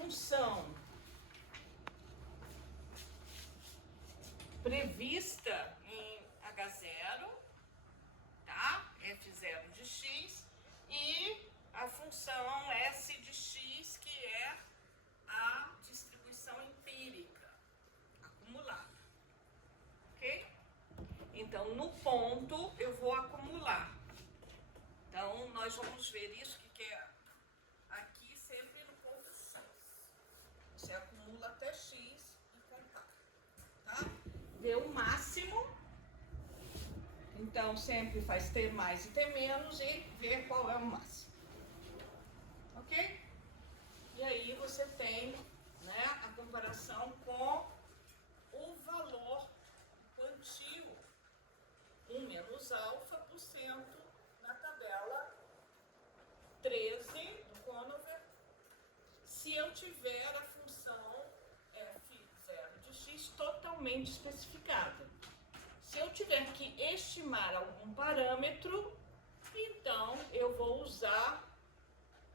função prevista em H0, tá? F0 de x, e a função S de x, que é a distribuição empírica, acumulada, ok? Então, no ponto, eu vou acumular. Então, nós vamos ver isso, que é aqui sempre no ponto x. Você acumula até x e compara, tá? Vê o máximo. Então, sempre faz T mais e T menos e ver qual é o máximo. Ok? E aí você tem, né, a comparação com o valor quantio 1 menos alfa por cento na tabela 13 do Conover, se eu tiver a função f0 de x totalmente especificada. Se eu tiver que estimar algum parâmetro, então eu vou usar,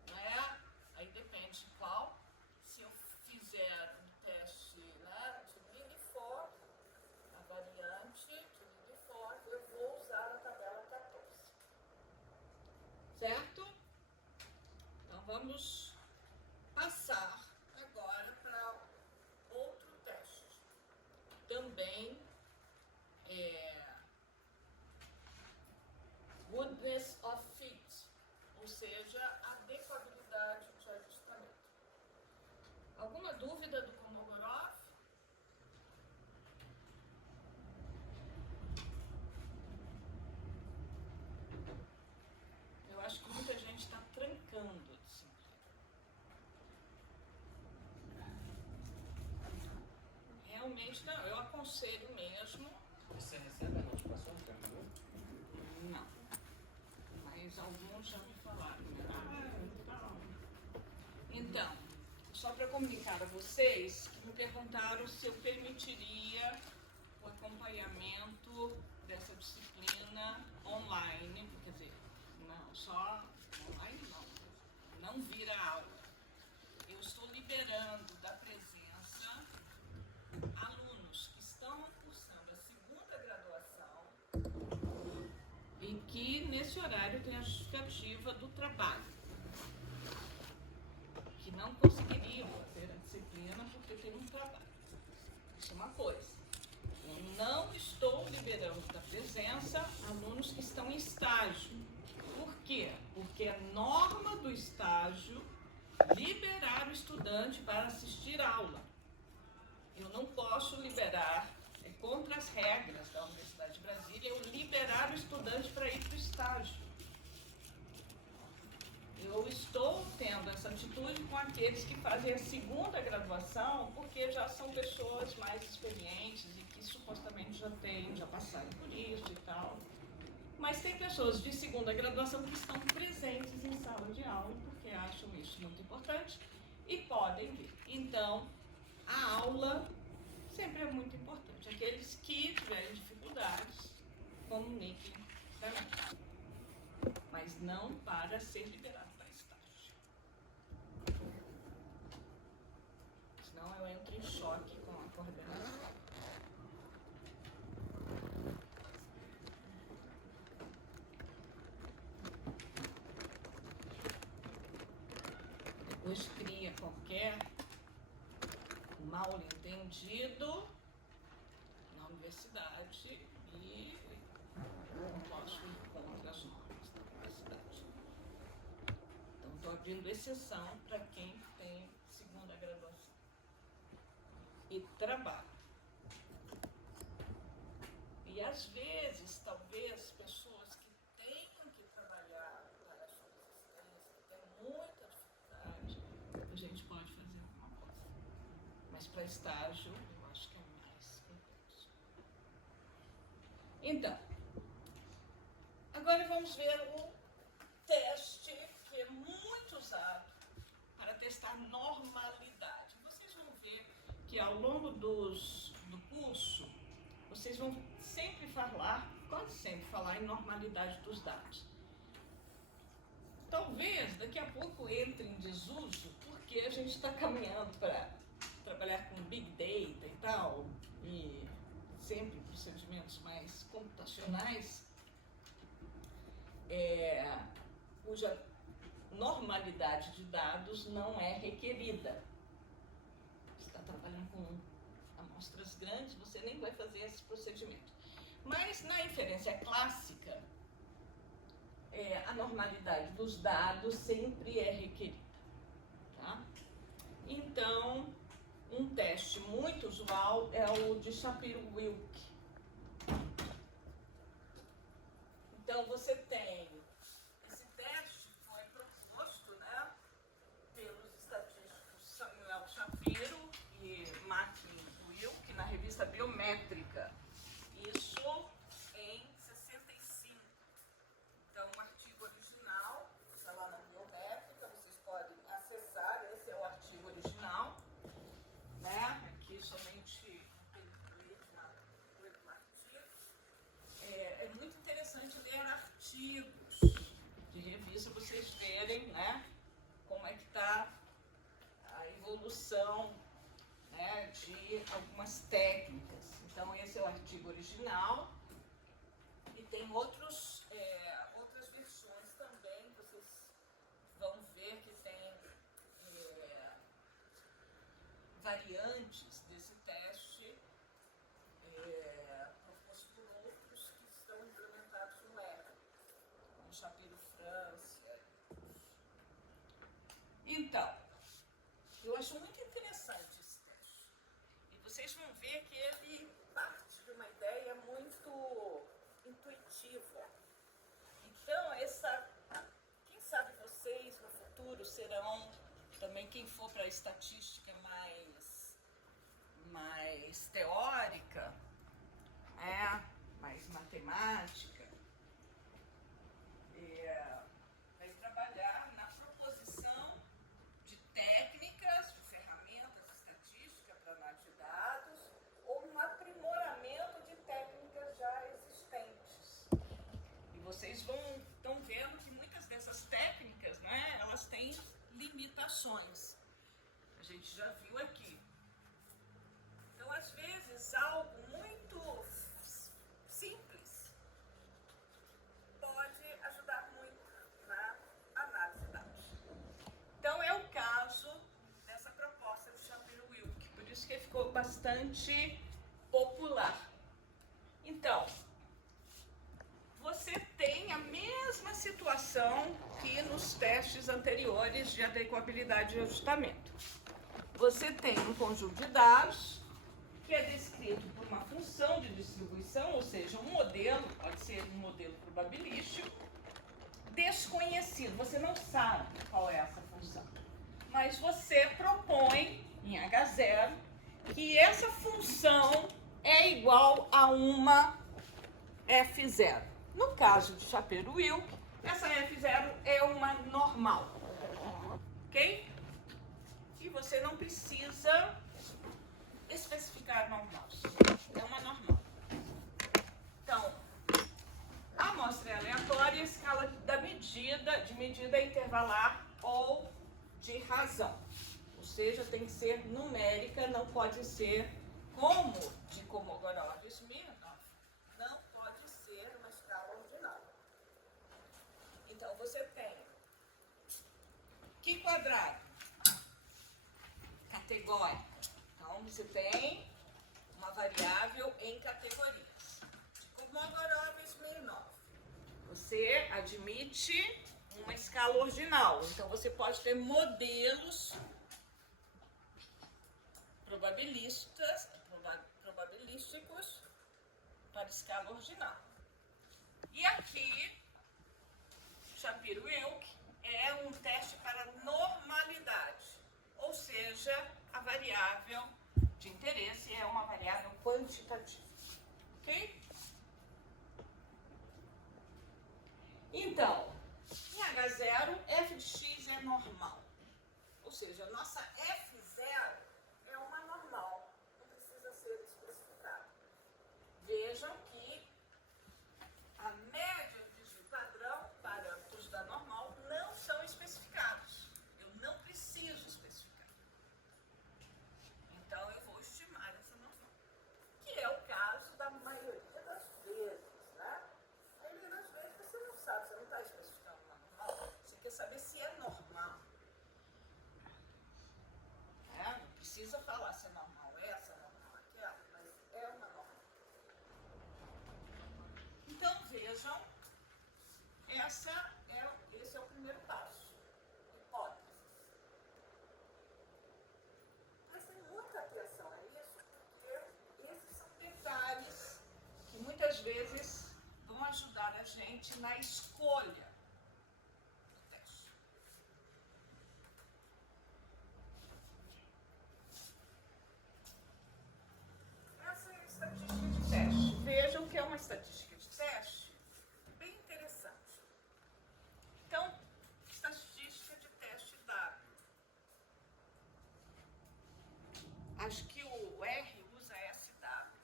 né, aí depende de qual. Se eu fizer um teste, né, de Minifor, a variante de Minifor, eu vou usar a tabela 14. Certo? Então vamos passar agora para outro teste. Também goodness of fit, ou seja, adequabilidade de ajustamento. Alguma dúvida do Kolmogorov? Eu acho que muita gente está trancando de disciplina. Realmente não, eu aconselho mesmo. Você recebe a notificação do carregador? Não. Mas alguns já me falaram. Então, só para comunicar a vocês, que me perguntaram se eu permitiria o acompanhamento dessa disciplina online, quer dizer, não, só online não vira aula. Eu estou liberando da presença alunos que estão cursando a segunda graduação e que nesse horário tem a justificativa do trabalho, que não conseguiriam fazer a disciplina porque tem um trabalho. Isso é uma coisa. Eu não estou liberando da presença alunos que estão em estágio. Por quê? Porque é norma do estágio liberar o estudante para assistir aula. Eu não posso liberar, é contra as regras da Universidade de Brasília, eu liberar o estudante para ir para o estágio. Eu estou tendo essa atitude com aqueles que fazem a segunda graduação, porque já são pessoas mais experientes e que supostamente já passaram por isso e tal. Mas tem pessoas de segunda graduação que estão presentes em sala de aula porque acham isso muito importante e podem vir. Então, a aula sempre é muito importante. Aqueles que tiverem dificuldades, comuniquem também. Mas não para ser liberado para estágio. Senão eu entro em choque com a coordenação. Depois cria qualquer mal entendido na universidade e não posso ir contra as normas da universidade. Então, estou abrindo exceção para quem tem segunda graduação e trabalho. E às vezes, talvez, pessoas que tenham que trabalhar para a sua existência, que têm muita dificuldade, a gente pode fazer alguma coisa. Mas para estágio, eu acho que é mais complexo. Então, agora vamos ver o teste que é muito usado para testar normalidade. Vocês vão ver que ao longo do curso, vocês vão sempre falar, quase sempre falar em normalidade dos dados. Talvez daqui a pouco entre em desuso, porque gente está caminhando para trabalhar com Big Data e tal, e sempre procedimentos mais computacionais, cuja normalidade de dados não é requerida. Você está trabalhando com amostras grandes, você nem vai fazer esse procedimento. Mas na inferência clássica, a normalidade dos dados sempre é requerida. Tá? Então, um teste muito usual é o de Shapiro-Wilk. Então, você tem esse teste que foi proposto, né, pelos estatísticos Samuel Shapiro e Martin Wilk na revista Biométrica. Isso em 65. Então, o artigo original está lá na Biométrica, vocês podem acessar, esse é o artigo original, né? Aqui somente o artigo. É muito interessante ler artigos de revista, vocês verem, né, como é que está a evolução, né, de algumas técnicas. Então, esse é o artigo original e tem outras versões também. Vocês vão ver que tem variantes desse teste proposto por outros que estão implementados no R, como Shapiro França. Então, eu acho muito interessante esse teste. E vocês vão ver que ele parte de uma ideia muito intuitiva. Então, quem sabe vocês no futuro serão também, quem for para a estatística mais teórica, mais matemática, vai trabalhar na proposição de técnicas, de ferramentas estatísticas para análise de dados, ou no aprimoramento de técnicas já existentes. E vocês estão vendo que muitas dessas técnicas, né, elas têm limitações. A gente já viu aqui. Então, às vezes, algo muito simples pode ajudar muito na análise de dados. Então, é o caso dessa proposta de Shapiro-Wilk, por isso que ficou bastante popular. Então, você tem a mesma situação que nos testes anteriores de adequabilidade e ajustamento. Você tem um conjunto de dados que é descrito por uma função de distribuição, ou seja, um modelo, pode ser um modelo probabilístico, desconhecido. Você não sabe qual é essa função, mas você propõe em H0 que essa função é igual a uma F0. No caso de Shapiro-Wilk, essa F0 é uma normal, ok? E você não precisa especificar normal, é uma normal. Então, a amostra é aleatória, a escala de medida intervalar ou de razão. Ou seja, tem que ser numérica, não pode ser como de Kolmogorov-Smirnov, não pode ser uma escala ordinária. Então, você tem que quadrado? Categórico. Então, você tem uma variável em categorias. De Kolmogorov-Smirnov, você admite uma escala ordinal. Então, você pode ter modelos probabilísticos para escala ordinal. E aqui, Shapiro-Wilk é um teste para normalidade, ou seja, a variável de interesse é uma variável quantitativa, ok? Então, em H0, f de x é normal, ou seja, a nossa F0 é uma normal, não precisa ser especificada. Vejam que a média e o desvio padrão, parâmetros da normal, não são especificados. Eu não preciso especificar. precisa falar se é normal essa, normal aquela, mas é uma normal. Então, vejam, esse é o primeiro passo. Hipóteses. Prestem muita atenção a isso, porque esses são detalhes que muitas vezes vão ajudar a gente na escolha do teste. Essa é a estatística de teste. Vejam que é uma estatística de teste bem interessante. Então, estatística de teste W. Acho que o R usa SW.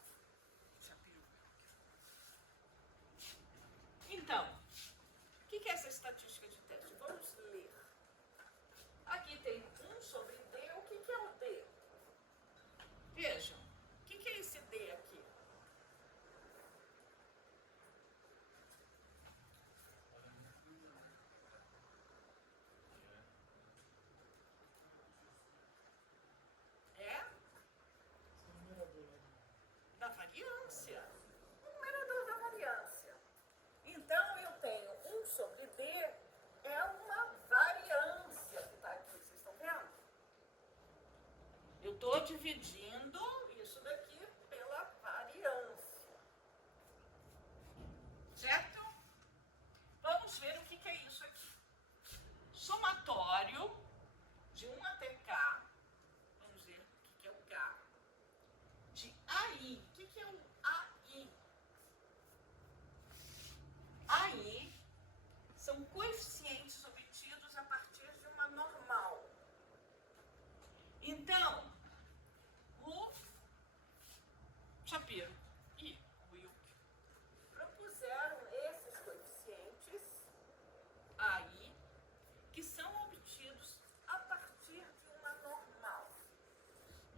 Então, o que é essa estatística de teste? Vamos ler. Aqui tem 1 sobre D. O que é o D? Vejam, o que é esse D aqui? É da variância. O numerador da variância. Então, eu tenho 1 sobre D, é uma variância que está aqui, vocês estão vendo? Eu estou dividindo isso daqui pela variância. Certo? Vamos ver o que é isso aqui. Somatório de 1 até K. Vamos ver o que é o K. De AI. O que é o AI? AI são coeficientes obtidos a partir de uma normal. Então, o Shapiro e o Wilk propuseram esses coeficientes AI que são obtidos a partir de uma normal.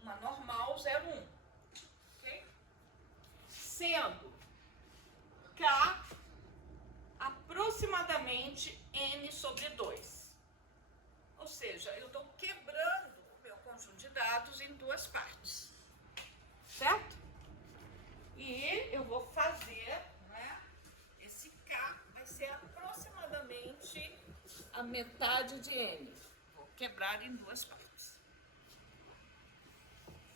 Uma normal 0,1. Ok? Sendo K aproximadamente N sobre 2. Ou seja, eu estou quebrando o meu conjunto de dados em 2 partes. Certo? E eu vou fazer, né, esse K vai ser aproximadamente a metade de N. Vou quebrar em 2 partes.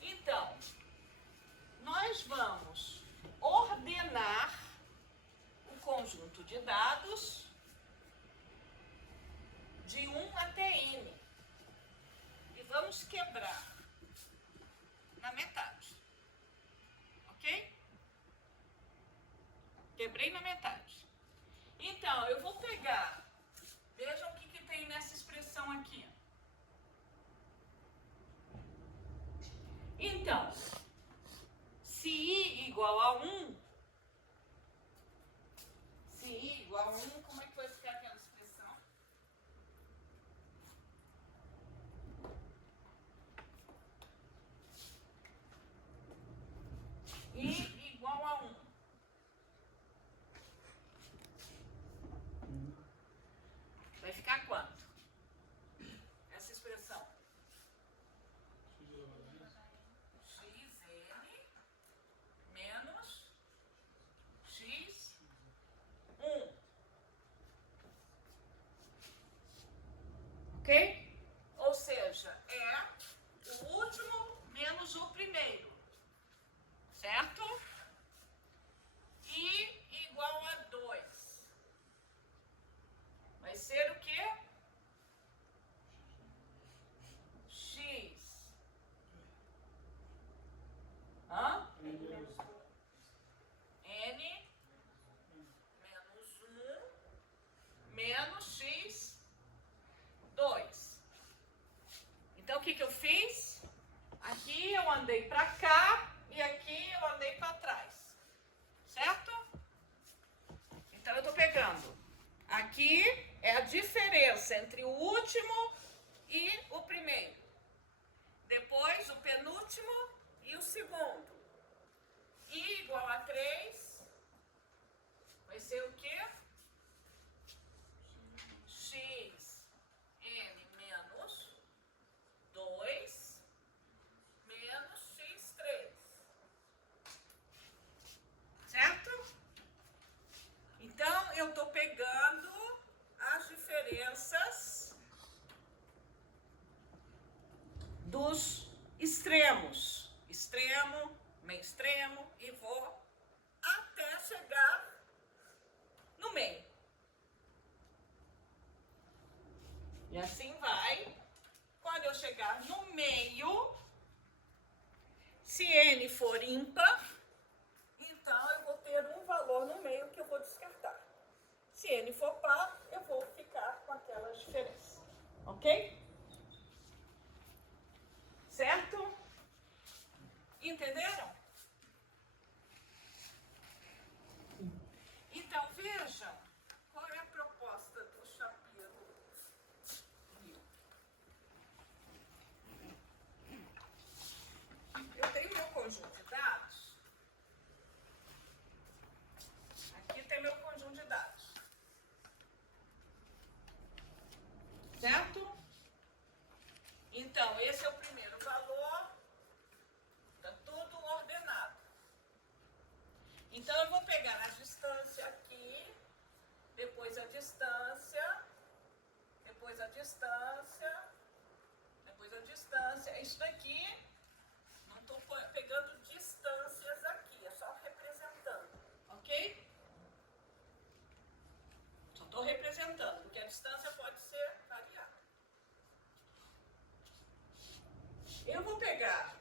Então, nós vamos ordenar o conjunto de dados de 1 até N. E vamos quebrar na metade. Ok? Quebrei na metade. Então, eu vou pegar, vejam o que tem nessa expressão aqui. Então, se I igual a 1, como é que vai ficar aquela expressão? I igual a 1. Vai ficar quanto? Essa expressão. Xn menos x1. Ok? Ou seja, é o último menos o primeiro. Certo? I igual a 2. Vai ser o quê? X. N menos 1 menos x2. Então, o que eu fiz? Aqui eu andei para cá e aqui eu andei para trás. Certo? Então, eu estou pegando. Aqui é a diferença entre o último e o primeiro. Depois, o penúltimo e o segundo. I igual a 3 vai ser o quê? X n menos 2 dos extremos. Extremo, meio extremo, e vou até chegar no meio. E assim vai. Quando eu chegar no meio, se n for ímpar, então eu vou ter um valor no meio que eu vou descartar. Se n for par, eu vou ficar com aquela diferença. Ok? Certo? Entenderam? Então, vejam qual é a proposta do Shapiro. Eu tenho meu conjunto de dados. Aqui tem meu conjunto de dados. Certo? Então, esse é o primeiro valor. Está tudo ordenado. Então, eu vou pegar a distância aqui, depois a distância, depois a distância, depois a distância. Isso daqui, não estou pegando distâncias aqui, é só representando, ok? Só estou representando, porque a distância pode ser variável. Eu vou pegar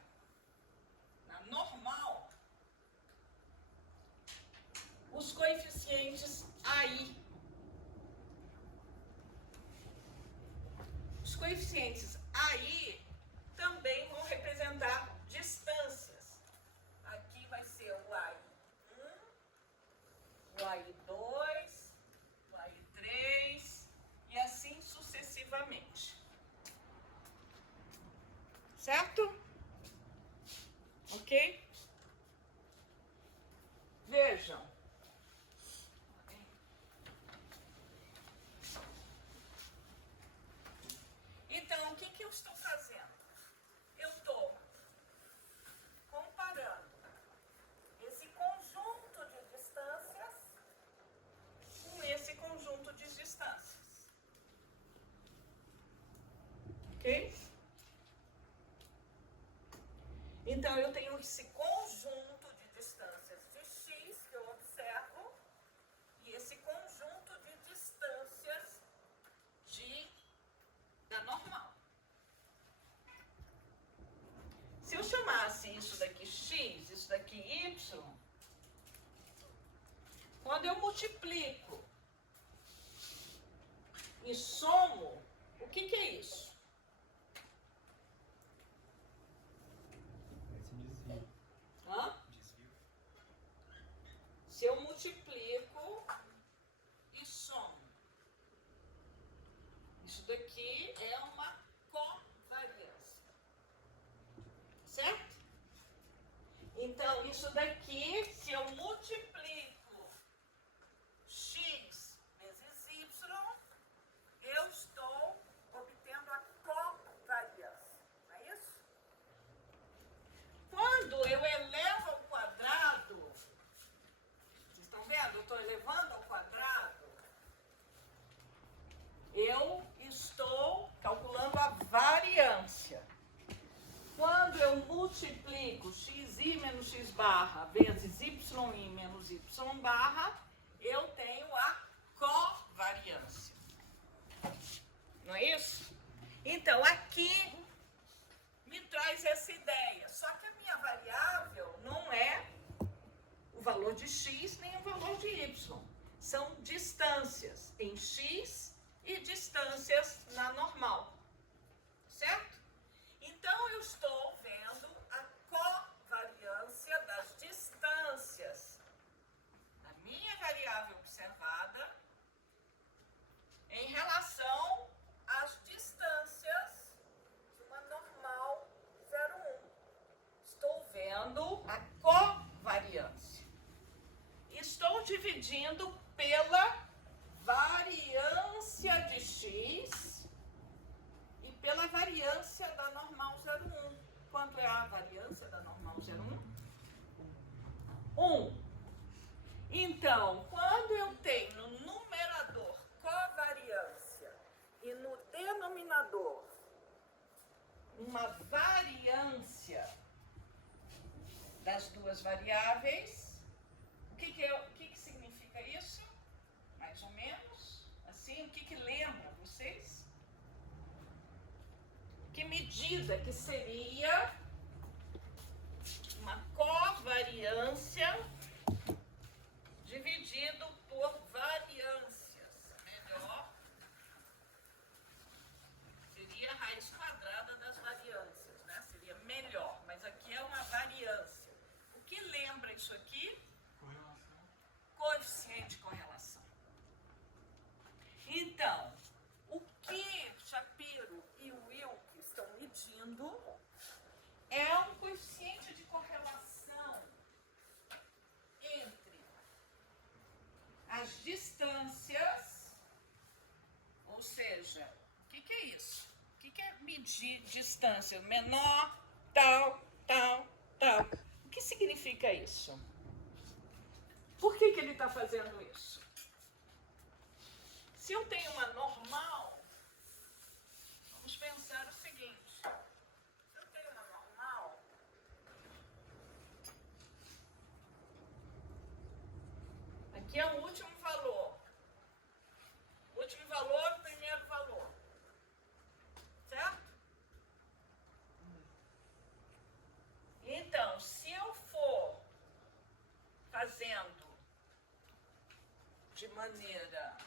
na normal os coeficientes AI. Os coeficientes AI também vão representar distâncias. Aqui vai ser o AI1, o AI2, o AI3 e assim sucessivamente. Certo? Ok? Vejam. Então, o que eu estou fazendo? Eu estou comparando esse conjunto de distâncias com esse conjunto de distâncias. Ok? Então, eu tenho esse conjunto de distâncias de x que eu observo e esse conjunto de distâncias da normal. Se eu chamasse isso daqui x, isso daqui y, quando eu multiplico e somo, o que é isso? Hã? Se eu multiplico e somo, isso daqui é uma covariância. Certo? Então, isso daqui, se eu multiplico x vezes y, eu estou obtendo a covariância. Não é isso? Quando eu elevo ao quadrado, vocês estão vendo? Eu estou elevando ao quadrado, eu estou calculando a variância. Quando eu multiplico xi menos x barra vezes yi menos y barra, eu tenho a covariância. Não é isso? Então, aqui me traz essa ideia. Só que a minha variável não é o valor de x nem o valor de y. São distâncias em x e distâncias na normal. Certo? Então, eu estou vendo a covariância das distâncias da minha variável observada em relação às distâncias de uma normal 0,1. Estou vendo a covariância. Estou dividindo pela variância de x e pela variância da normal 0,1. Quanto é a variância da normal 0,1? 1. Então, quando eu tenho no numerador covariância e no denominador uma variância das duas variáveis. O que significa isso? Mais ou menos assim, o que lembra vocês? Que medida que seria uma covariância dividido por variâncias? Melhor seria a raiz quadrada das variâncias, né? Seria melhor, mas aqui é uma variância. O que lembra isso aqui? Correlação. Coeficiente de correlação. Então, o que Shapiro e Wilk estão medindo é um coeficiente de correlação entre as distâncias, ou seja, o que é isso? O que é medir distância? Menor, tal, tal, tal. O que significa isso? Por que ele está fazendo isso? Se eu tenho uma normal, vamos pensar o seguinte. Se eu tenho uma normal, aqui é o último valor. O último valor, o primeiro valor. Certo? Então, se eu for fazendo de maneira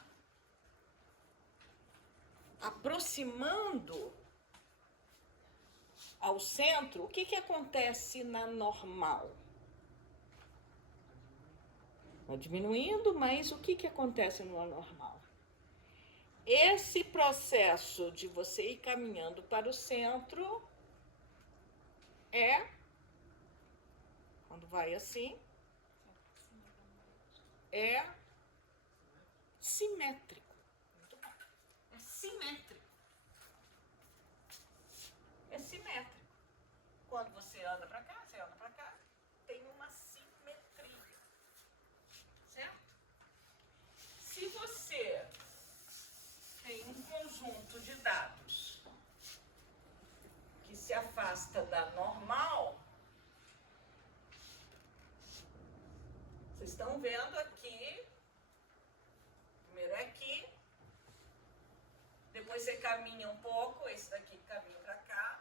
aproximando ao centro, o que acontece na normal? Vai diminuindo, mas o que acontece no normal? Esse processo de você ir caminhando para o centro é, quando vai assim, é simétrico. Muito bom. É simétrico. É simétrico. Quando você anda para cá, você anda para cá, tem uma simetria. Certo? Se você tem um conjunto de dados que se afasta da normal, vocês estão vendo aqui, primeiro é aqui, depois você caminha um pouco, esse daqui caminha para cá,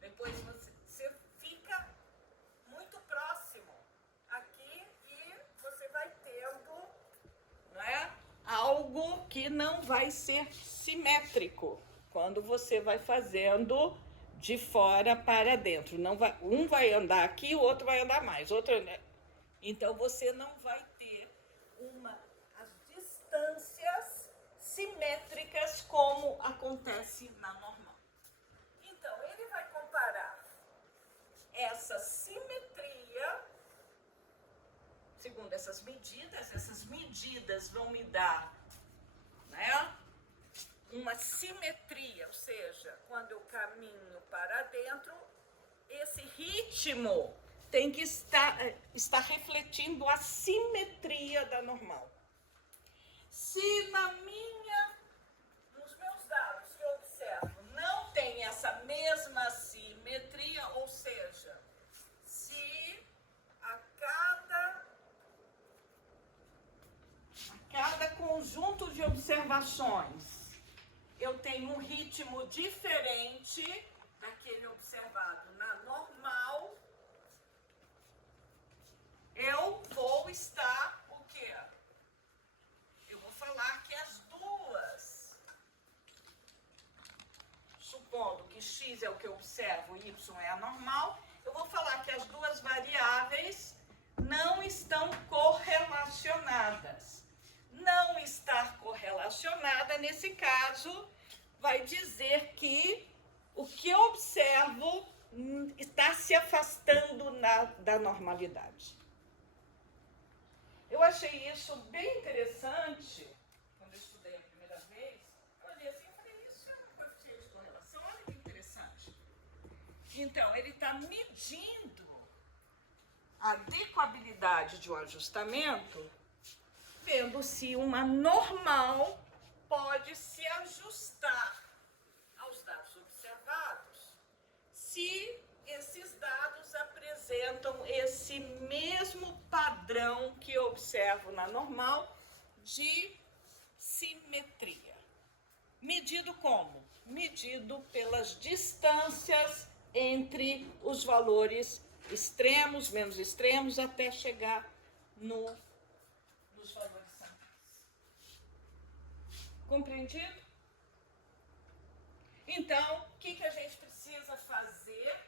depois você fica muito próximo aqui e você vai tendo, não é, algo que não vai ser simétrico quando você vai fazendo de fora para dentro. Não vai, um vai andar aqui, o outro vai andar mais, outro. Então você não vai ter as distâncias simétricas como acontece na normal. Então ele vai comparar essa simetria, segundo essas medidas vão me dar, né, uma simetria, ou seja, quando eu caminho para dentro, esse ritmo tem que estar refletindo a simetria da normal. Se nos meus dados que eu observo não tem essa mesma simetria, ou seja, se a cada conjunto de observações eu tenho um ritmo diferente daquele observado na normal, eu vou estar o quê? Eu vou falar que as duas, supondo que x é o que eu observo e y é a normal, eu vou falar que as duas variáveis não estão correlacionadas. Não estar correlacionada, nesse caso, vai dizer que o que eu observo está se afastando da normalidade. Eu achei isso bem interessante, quando eu estudei a primeira vez. Eu olhei assim e falei, isso é um coeficiente de correlação, olha que interessante. Então, ele está medindo a adequabilidade de um ajustamento, vendo se uma normal pode se ajustar aos dados observados esse mesmo padrão que eu observo na normal de simetria. Medido como? Medido pelas distâncias entre os valores extremos, menos extremos, até chegar nos valores centrais. Compreendido? Então, o que a gente precisa fazer?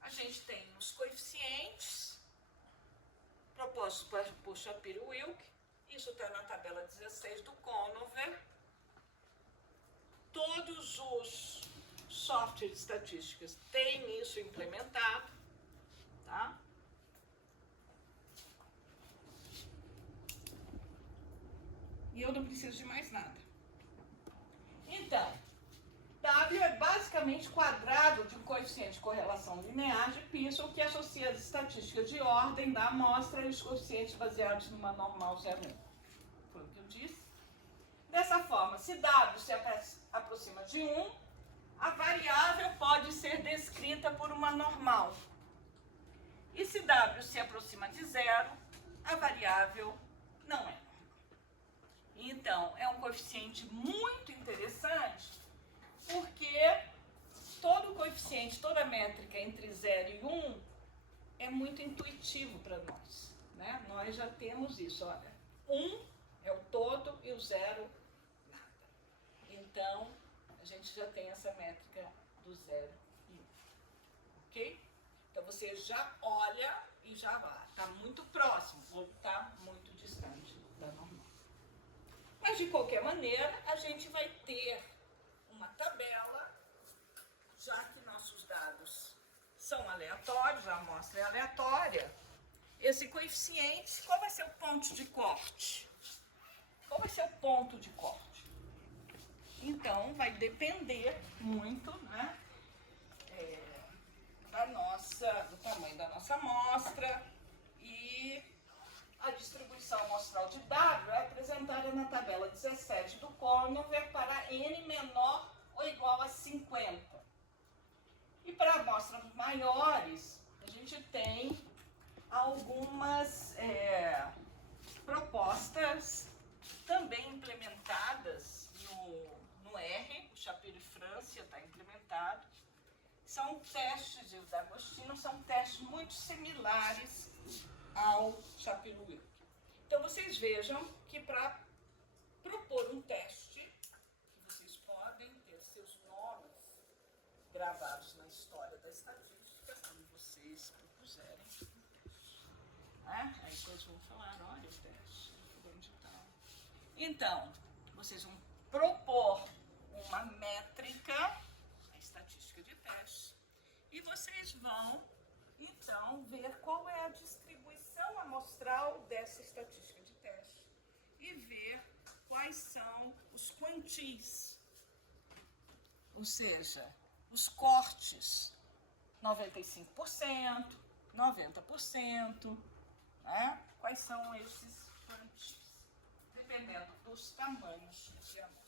A gente tem os coeficientes propostos por Shapiro-Wilk, isso está na tabela 16 do Conover. Todos os softwares de estatísticas têm isso implementado, tá? E eu não preciso de mais nada. Então, W é basicamente quadrado de um coeficiente de correlação linear de Pearson que associa as estatísticas de ordem da amostra e os coeficientes baseados numa normal 0,1. Foi o que eu disse. Dessa forma, se W se aproxima de 1, a variável pode ser descrita por uma normal. E se W se aproxima de 0, a variável não é. Então, é um coeficiente muito interessante, porque todo coeficiente, toda métrica entre 0 e 1 é muito intuitivo para nós, né? Nós já temos isso, olha, 1 é o todo e o 0 nada. Então, a gente já tem essa métrica do 0 e 1, ok? Então, você já olha e já vai, está muito próximo ou está muito distante da normal. Mas, de qualquer maneira, a gente vai ter uma tabela, já que nossos dados são aleatórios, a amostra é aleatória. Esse coeficiente, qual vai ser o ponto de corte? Qual vai ser o ponto de corte? Então, vai depender muito, né, do tamanho da nossa amostra, e a distribuição amostral de W é apresentada na tabela 17 do Conover para n menor ou igual a 50. E para amostras maiores, a gente tem algumas propostas também implementadas no R, o Shapiro e Francia está implementado. São testes, e o D'Agostino são testes muito similares ao Shapiro-Wilk. Então, vocês vejam que para propor um teste, que vocês podem ter seus nomes gravados na história da estatística, quando vocês propuserem um teste. Aí depois vão falar, olha o teste, fulano de tal. Então, vocês vão propor uma métrica, a estatística de teste, e vocês vão, então, ver qual é a distribuição amostral dessa estatística de teste e ver quais são os quantis, ou seja, os cortes, 95%, 90%, né? Quais são esses quantis, dependendo dos tamanhos de amostra.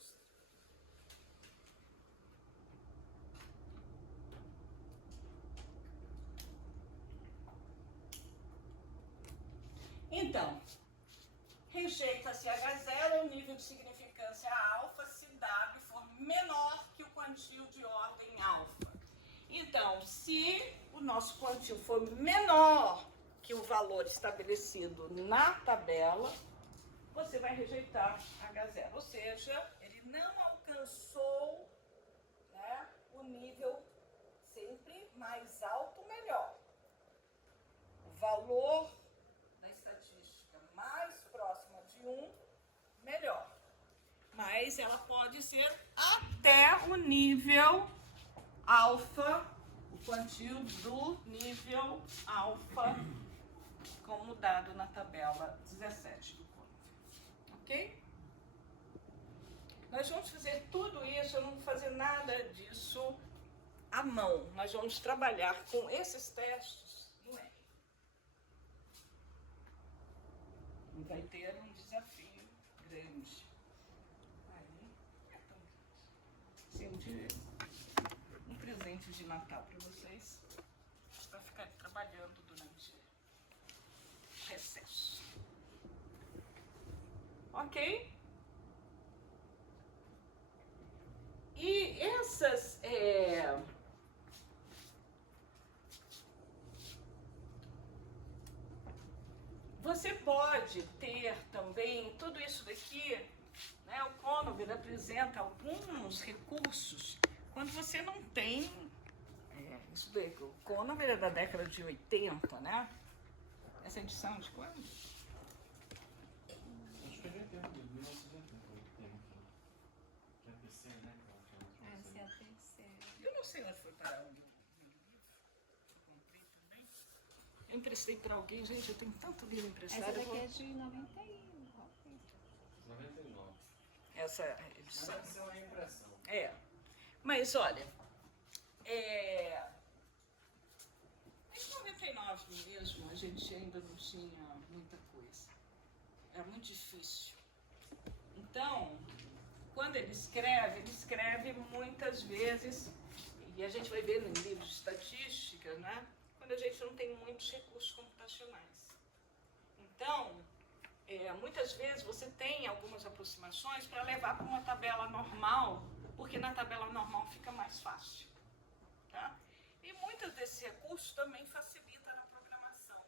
Então, rejeita-se H0 o nível de significância alfa se W for menor que o quantio de ordem alfa. Então, se o nosso quantio for menor que o valor estabelecido na tabela, você vai rejeitar H0. Ou seja, ele não alcançou, né, o nível sempre mais alto, melhor. O valor melhor, mas ela pode ser até o nível alfa, o quantio do nível alfa, como dado na tabela 17 do Conover, ok? Nós vamos fazer tudo isso, eu não vou fazer nada disso à mão, nós vamos trabalhar com esses testes no R. E vai ter um desafio grande. Aí, então, um presente de Natal para vocês. para ficar trabalhando durante o recesso. Ok? E essas... Você pode ter também tudo isso daqui, né? O Conover apresenta alguns recursos quando você não tem... isso daí, o Conover é da década de 80, né? Essa edição de quando? Acho que é de 80, 1980. Que é a PC, né? Essa é a terceira. Eu não sei onde foi parar o meu livro. Eu comprei também. Eu emprestei para alguém, gente, eu tenho tanto livro emprestado. Essa daqui é de 91. 99. Essa Mas edição. deve ser uma impressão. Mas olha, em 99 mesmo a gente ainda não tinha muita coisa. Era muito difícil. Então, quando ele escreve muitas vezes, e a gente vai ver em livros de estatística, né? Quando a gente não tem muitos recursos computacionais. Então, muitas vezes você tem algumas aproximações para levar para uma tabela normal, porque na tabela normal fica mais fácil. Tá? E muitos desses recursos também facilitam na programação.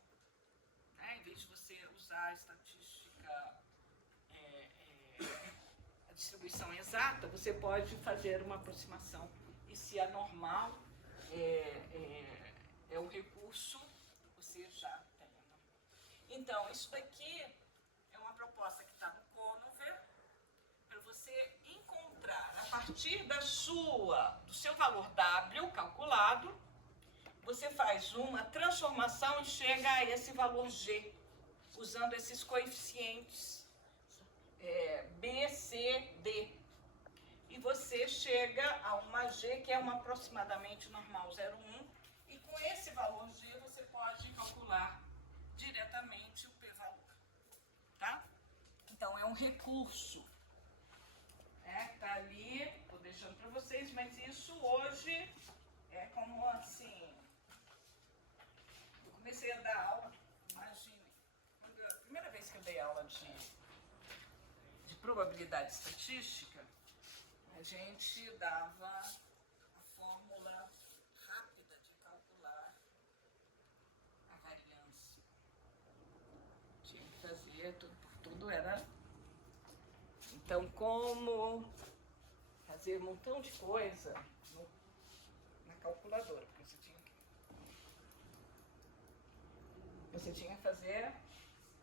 Né? Em vez de você usar a estatística, a distribuição exata, você pode fazer uma aproximação. E se a normal é o recurso, você já tem. Então, isso daqui é uma proposta que está no Conover, para você encontrar, a partir do seu valor W calculado, você faz uma transformação e chega a esse valor G, usando esses coeficientes B, C, D. E você chega a uma G, que é uma aproximadamente normal 0,1, e com esse valor G você pode calcular diretamente o p-valor. Tá? Então, é um recurso. Tá ali, estou deixando para vocês, mas isso hoje é como assim... Eu comecei a dar aula, imagine, a primeira vez que eu dei aula de probabilidade estatística, a gente dava a fórmula rápida de calcular a variância. Tinha que fazer, tudo era... Então, como fazer um montão de coisa na calculadora, porque você tinha que fazer...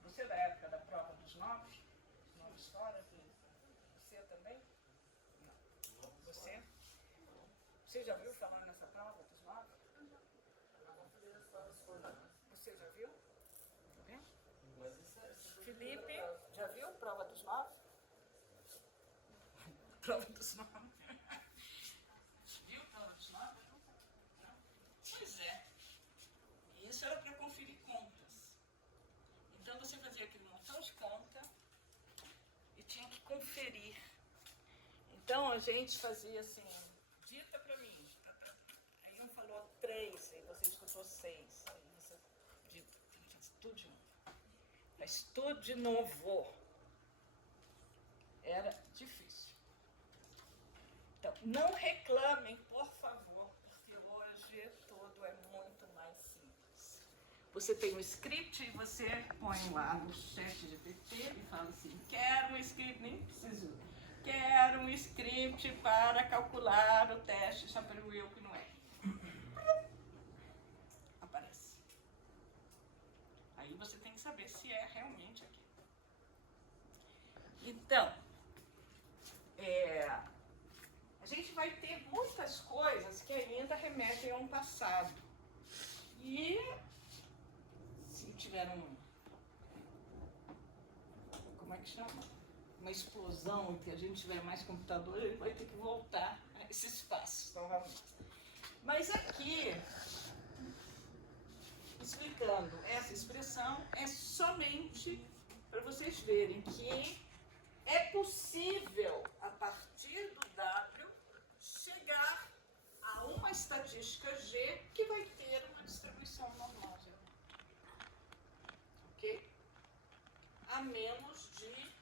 Você é da época da prova dos 9 histórias? Você também? Não. Você? Você já viu falar nessa prova dos 9? Você já viu? Tá vendo? Felipe, já viu prova dos 9? Prova dos 9. Viu prova dos 9? Não? Pois é. Isso era para conferir contas. Então você fazia aquele montão de conta e tinha que conferir. Então a gente fazia assim, dita para mim. Aí um falou 3, aí você escutou 6. Aí você dita, faz tudo de novo. Faz tudo de novo. Era difícil. Então, não reclamem, por favor, porque hoje tudo é muito mais simples. Você tem um script e você põe lá no chat GPT e fala assim, quero um script, nem preciso, quero um script para calcular o teste Chaperwell que não é. Aparece. Aí você tem que saber se é realmente aquilo. Então, a gente vai ter muitas coisas que ainda remetem a um passado. E se tiver como é que chama? Uma explosão, que a gente tiver mais computador, ele vai ter que voltar a esses passos novamente. Mas aqui, explicando essa expressão, é somente para vocês verem que é possível, a partir do W, chegar a uma estatística G que vai ter uma distribuição função normal, ok? A menos de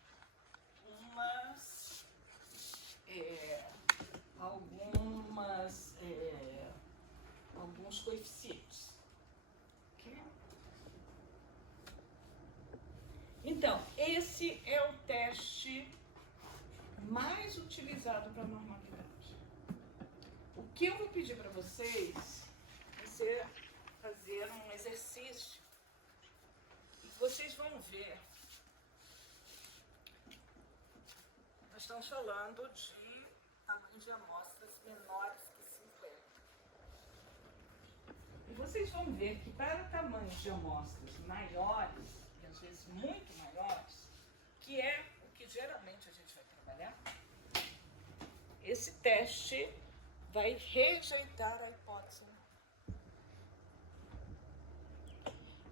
umas, alguns coeficientes. Ok? Então, esse é o teste mais utilizado para normalidade. O que eu vou pedir para vocês é você fazer um exercício. E vocês vão ver. Nós estamos falando de tamanho de amostras menores que 50. E vocês vão ver que para tamanhos de amostras maiores, e às vezes muito maiores, que é o que geralmente a gente vai trabalhar, esse teste vai rejeitar a hipótese.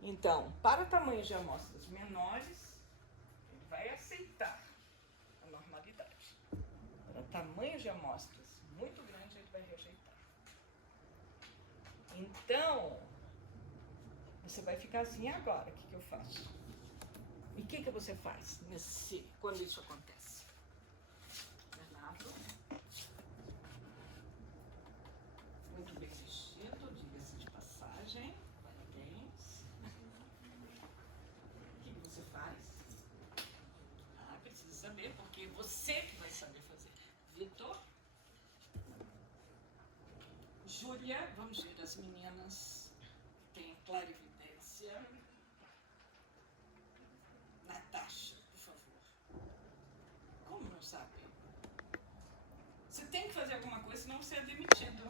Então, para tamanhos de amostras menores, ele vai aceitar a normalidade. Para tamanhos de amostras muito grandes, ele vai rejeitar. Então, você vai ficar assim, agora, o que eu faço? E o que você faz quando isso acontece? Bernardo? Muito bem vestido, diga-se de passagem. Parabéns. O que você faz? Ah, precisa saber, porque você que vai saber fazer. Vitor? Júlia, vamos ver as meninas que têm clarividência. Natasha, por favor. Como não sabe? Você tem que fazer alguma coisa, senão você é demitido.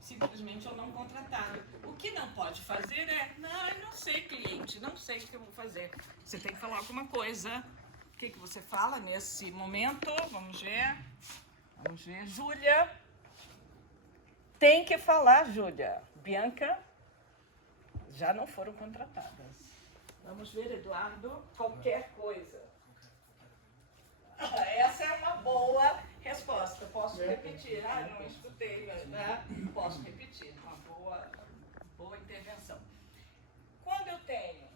Simplesmente ou não contratado. O que não pode fazer é, não sei, cliente, não sei o que eu vou fazer. Você tem que falar alguma coisa. O que você fala nesse momento? Vamos ver. Vamos ver. Júlia. Tem que falar, Júlia. Bianca. Já não foram contratadas. Vamos ver, Eduardo. Qualquer coisa. Essa é uma boa resposta. Posso repetir? Ah, não escutei, né? Posso repetir. Uma boa intervenção. Quando eu tenho,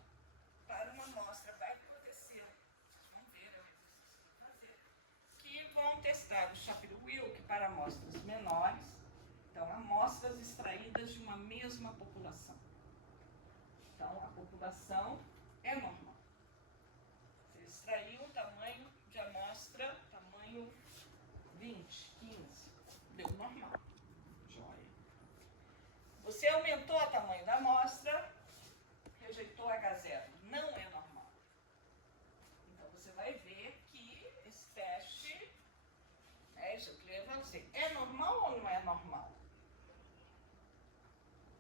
para uma amostra, vai acontecer, vocês vão ver, é o exercício que eu vou fazer, que vão testar o Shapiro-Wilk para amostras menores, então amostras extraídas de uma mesma população. Então, a população é normal. Você extraiu o tamanho de amostra, tamanho 20, 15, deu normal. Joia. Você aumentou o tamanho da amostra, rejeitou H0, não é normal. Então, você vai ver que esse teste, isso eu queria você, é normal ou não é normal?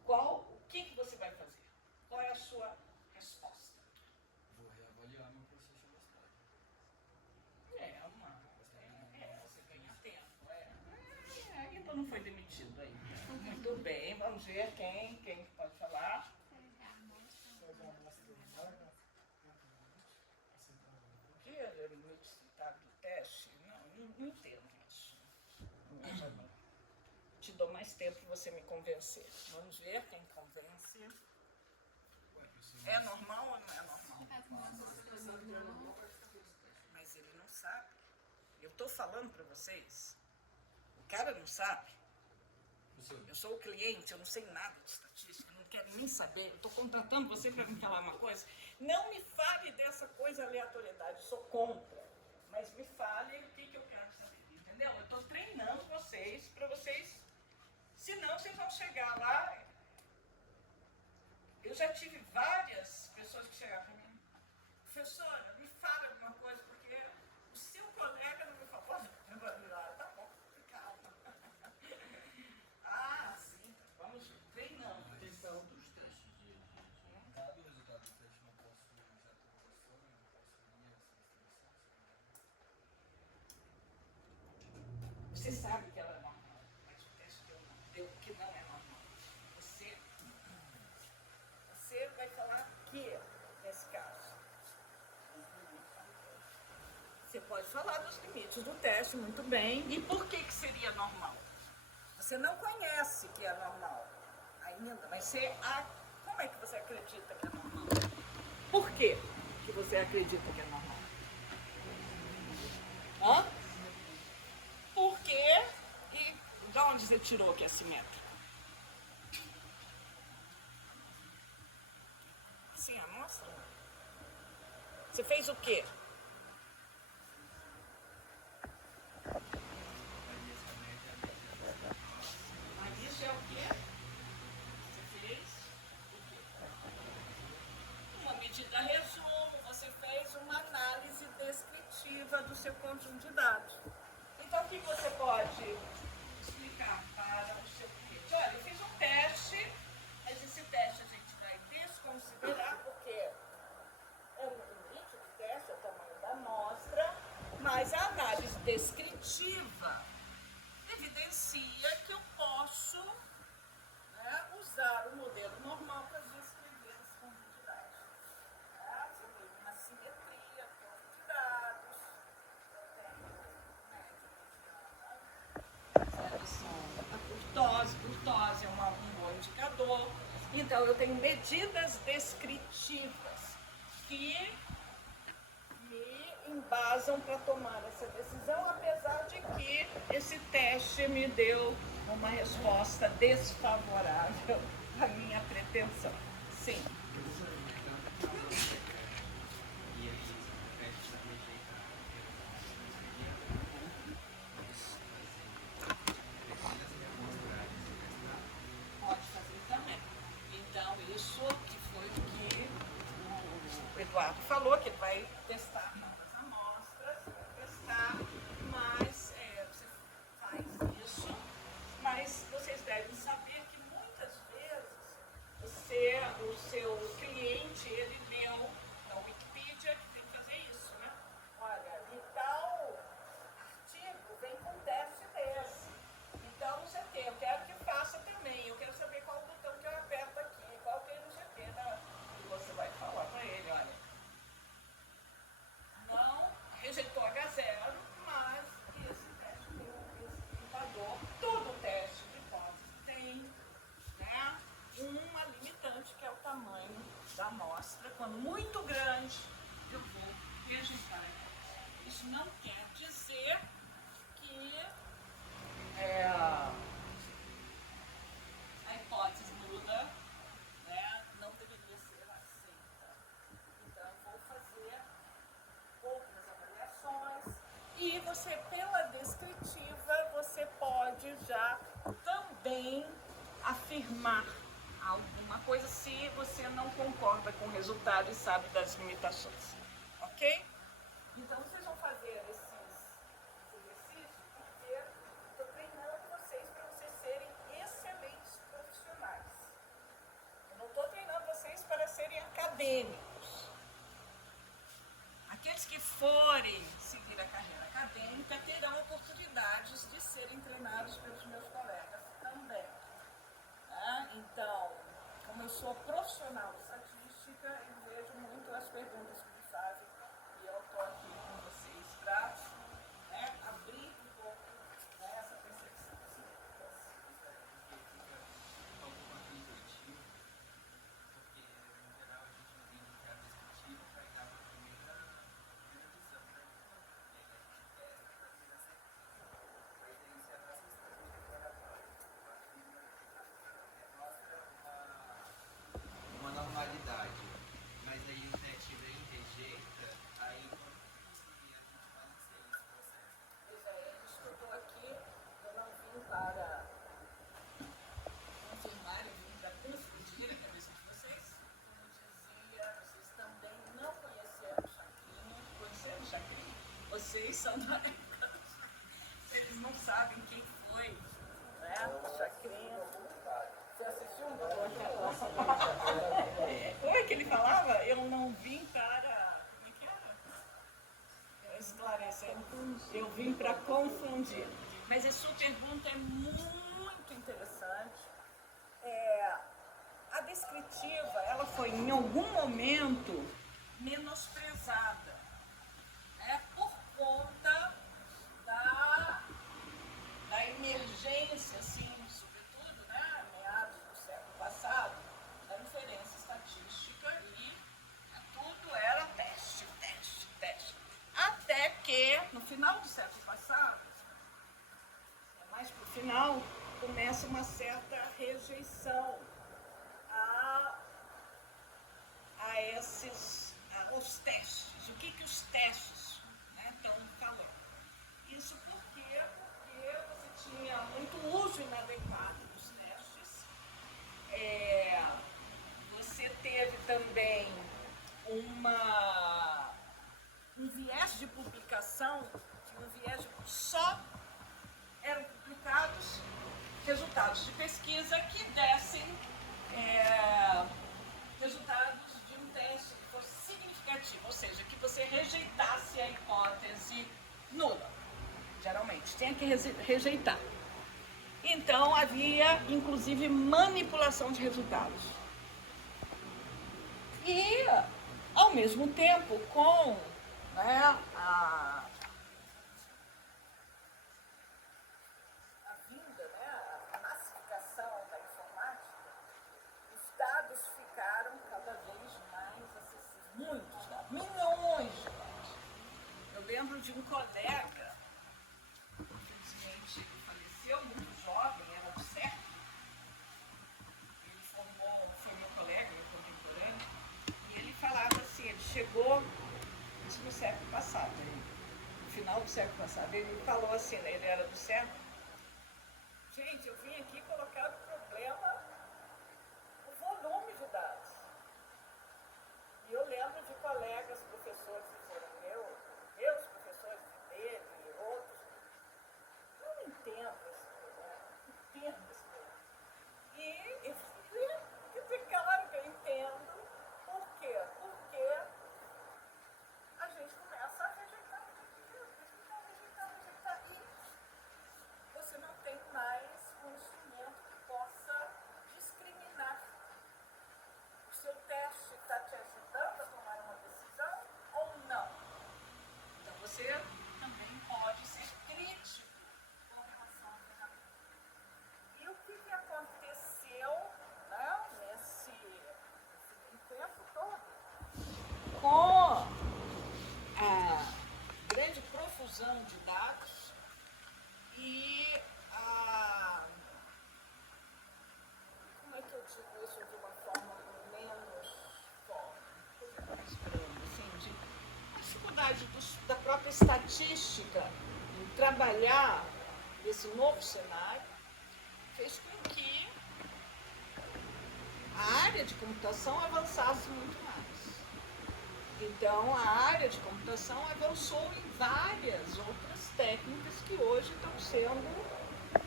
O que você vai fazer? Qual é a sua resposta? Vou reavaliar meu processo de amostragem. Você ganha tempo. Então não foi demitido aí. Muito bem, vamos ver quem pode falar. O que é o limite citado do teste? Não entendo isso. Não. Te dou mais tempo para você me convencer. Vamos ver quem convence. É normal ou não é normal? Mas ele não sabe. Eu estou falando para vocês. O cara não sabe. Eu sou o cliente, eu não sei nada de estatística, não quero nem saber. Eu estou contratando você para me falar uma coisa. Não me fale dessa coisa aleatoriedade, eu sou contra. Mas me fale o que eu quero saber, entendeu? Eu estou treinando vocês para vocês. Senão vocês vão chegar lá. Eu já tive várias pessoas que chegaram para mim. Professora, me fala alguma coisa, porque o seu colega não me falou. Tá bom, calma. Ah, sim, vamos treinando. Atenção dos testes dado o resultado do teste, não posso já ter uma posição, não posso ir essa instalação. Você sabe que ela é normal, mas o teste deu que não é normal. Você vai falar que, nesse caso, você pode falar dos limites do teste, muito bem. E por que seria normal? Você não conhece que é normal ainda, mas você Como é que você acredita que é normal? Por quê que você acredita que é normal? Hã? Por quê? E de onde você tirou que é simétrico? Sim, amostra. Você fez o quê? Mas isso é o quê? Você fez o quê? Uma medida resumo, você fez uma análise descritiva do seu conjunto de dados. Então, o que você pode explicar para o seu cliente? Olha, eu fiz um teste, mas esse teste a gente vai desconsiderar porque é um limite do teste, é o tamanho da amostra, mas a análise descritiva evidencia que eu posso, né, usar o modelo normal para descrever esse conjunto de dados. Você tem uma simetria do conjunto de dados, eu tenho a curtose é um bom indicador. Então, eu tenho medidas descritivas que me embasam para tomar essa decisão, apesar de que esse teste me deu uma resposta desfavorável à minha pretensão. Sim. Pode fazer também. Então, isso que foi o que o Eduardo falou, que ele vai testar novas amostras, vai testar, mas você faz isso, mas vocês devem saber que muitas vezes o seu cliente, ele leu na Wikipedia que tem que fazer isso, né? Olha, e tal artigo vem com um teste desse. Então, você tem, eu quero que faça também, eu quero saber qual botão que eu aperto aqui, qual que é o GP, né? E você vai falar para ele, olha, não rejeitou H0, mas esse teste tem esse limitador. Todo teste de hipótese tem, né, uma limitante, que é o tamanho da amostra. Quando muito grande, eu vou rejeitar a hipótese. Isso não quer dizer que a hipótese muda, né, não deveria ser aceita. Então, eu vou fazer outras avaliações e você, pela descritiva, você pode já também afirmar alguma coisa se você não concorda com o resultado e sabe das limitações, ok? Então, vocês vão fazer esses exercícios porque eu estou treinando vocês para vocês serem excelentes profissionais. Eu não estou treinando vocês para serem acadêmicos. Aqueles que forem seguir a carreira acadêmica terão oportunidades de serem treinados pelos meus colegas também. Né? Então, como eu sou profissional de estatística, eu vejo muito as perguntas que me fazem e eu estou aqui com vocês para, né, abrir um pouco, né, essa percepção. Uma normalidade, mas aí o teste vem e rejeita, aí como que a gente balanceia esse processo? Pois é, ele estudou aqui, eu não vim para confirmar, eu vim para confundir a cabeça de vocês. Como dizia, vocês também não conheceram o Chacrinha. Conheceram o Chacrinha? Vocês são da época do Chacrinha. Eles não sabem quem foi, né? O Chacrinha. Você assistiu um Como é que ele falava? Eu não vim para... Como é que era? Esclarecendo. Eu vim para confundir. Mas a sua pergunta é muito interessante. A descritiva, ela foi em algum momento menosprezada, por conta da emergência, assim, sobretudo, né, meados do século passado, da inferência final do século passado, mais para o final, começa uma certa rejeição aos testes. O que os testes, né, estão falando? Isso porque você tinha muito uso inadequado dos testes. Você teve também um viés de publicação, que um viés de só eram publicados resultados de pesquisa que dessem resultados de um teste que fosse significativo, ou seja, que você rejeitasse a hipótese nula. Geralmente, tinha que rejeitar. Então, havia, inclusive, manipulação de resultados. E, ao mesmo tempo, com, né, a vinda, né, a massificação da informática, os dados ficaram cada vez mais acessíveis. Muitos dados, milhões de dados. Eu lembro de um colega, infelizmente ele faleceu, muito jovem, era do CERN. Ele foi meu colega, meu contemporâneo, e ele falava assim, ele chegou, isso no século passado, no final do século passado, ele falou assim, né, ele era do CERN. Gente, eu vim aqui colocar o problema, o volume de dados. E eu lembro de colegas, professores que foram meus professores dele e outros. Não entendo esse problema, entendo esse problema. E é claro que eu entendo. Por quê? Porque a gente começa a rejeitar, e você não tem mais um instrumento que possa discriminar. O seu teste está te ajudando a tomar uma decisão ou não? Então você também pode ser crítico com relação à ferramenta. E o que aconteceu, né, nesse tempo todo? Com a grande profusão de dados e como é que eu digo isso de uma forma menos assim, a dificuldade da própria estatística em trabalhar esse novo cenário fez com que a área de computação avançasse muito mais. Então, a área de computação avançou em várias outras técnicas que hoje estão sendo,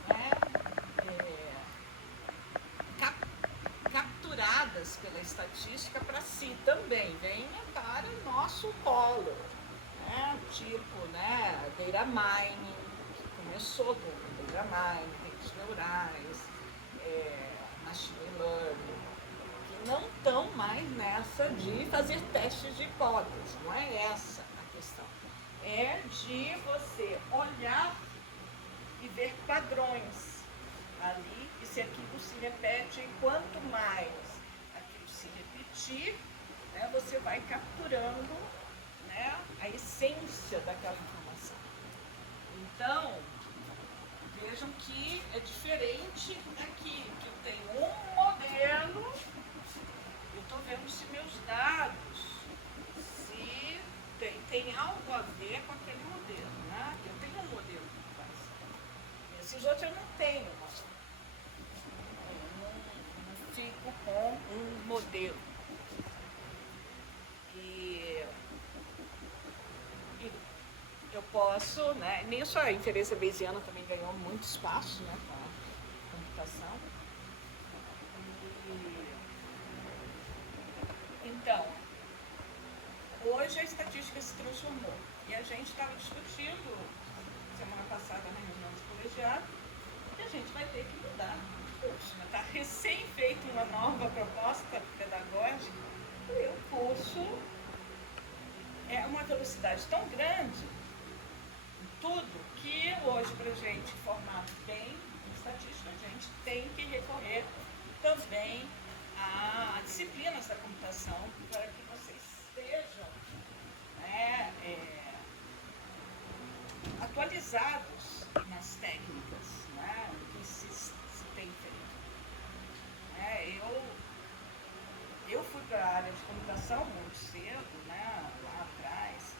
né, capturadas pela estatística para si também. Venha para o nosso polo, né, tipo, né, data mining, que começou com data mining, redes neurais, machine learning, não estão mais nessa de fazer testes de hipótese, não é essa a questão. É de você olhar e ver padrões ali, e se aquilo se repete, e quanto mais aquilo se repetir, né, você vai capturando, né, a essência daquela informação. Então, vejam que é diferente aqui, que eu tenho um modelo. Eu estou vendo se meus dados, se tem algo a ver com aquele modelo, né? Eu tenho um modelo que faz. Esses outros eu não tenho, eu não fico com um modelo. E eu posso, né? Nisso a inferência bayesiana também ganhou muito espaço, né, com a computação. Então, hoje a estatística se transformou e a gente estava discutindo semana passada na reunião do colegiado que a gente vai ter que mudar. Poxa, está recém feita uma nova proposta pedagógica e o curso é uma velocidade tão grande em tudo que hoje, para a gente formar bem em estatística, a gente tem que recorrer também a disciplinas da computação para que vocês estejam, né, atualizados nas técnicas, né, que se tem feito. Eu fui para a área de computação muito cedo, né, lá atrás,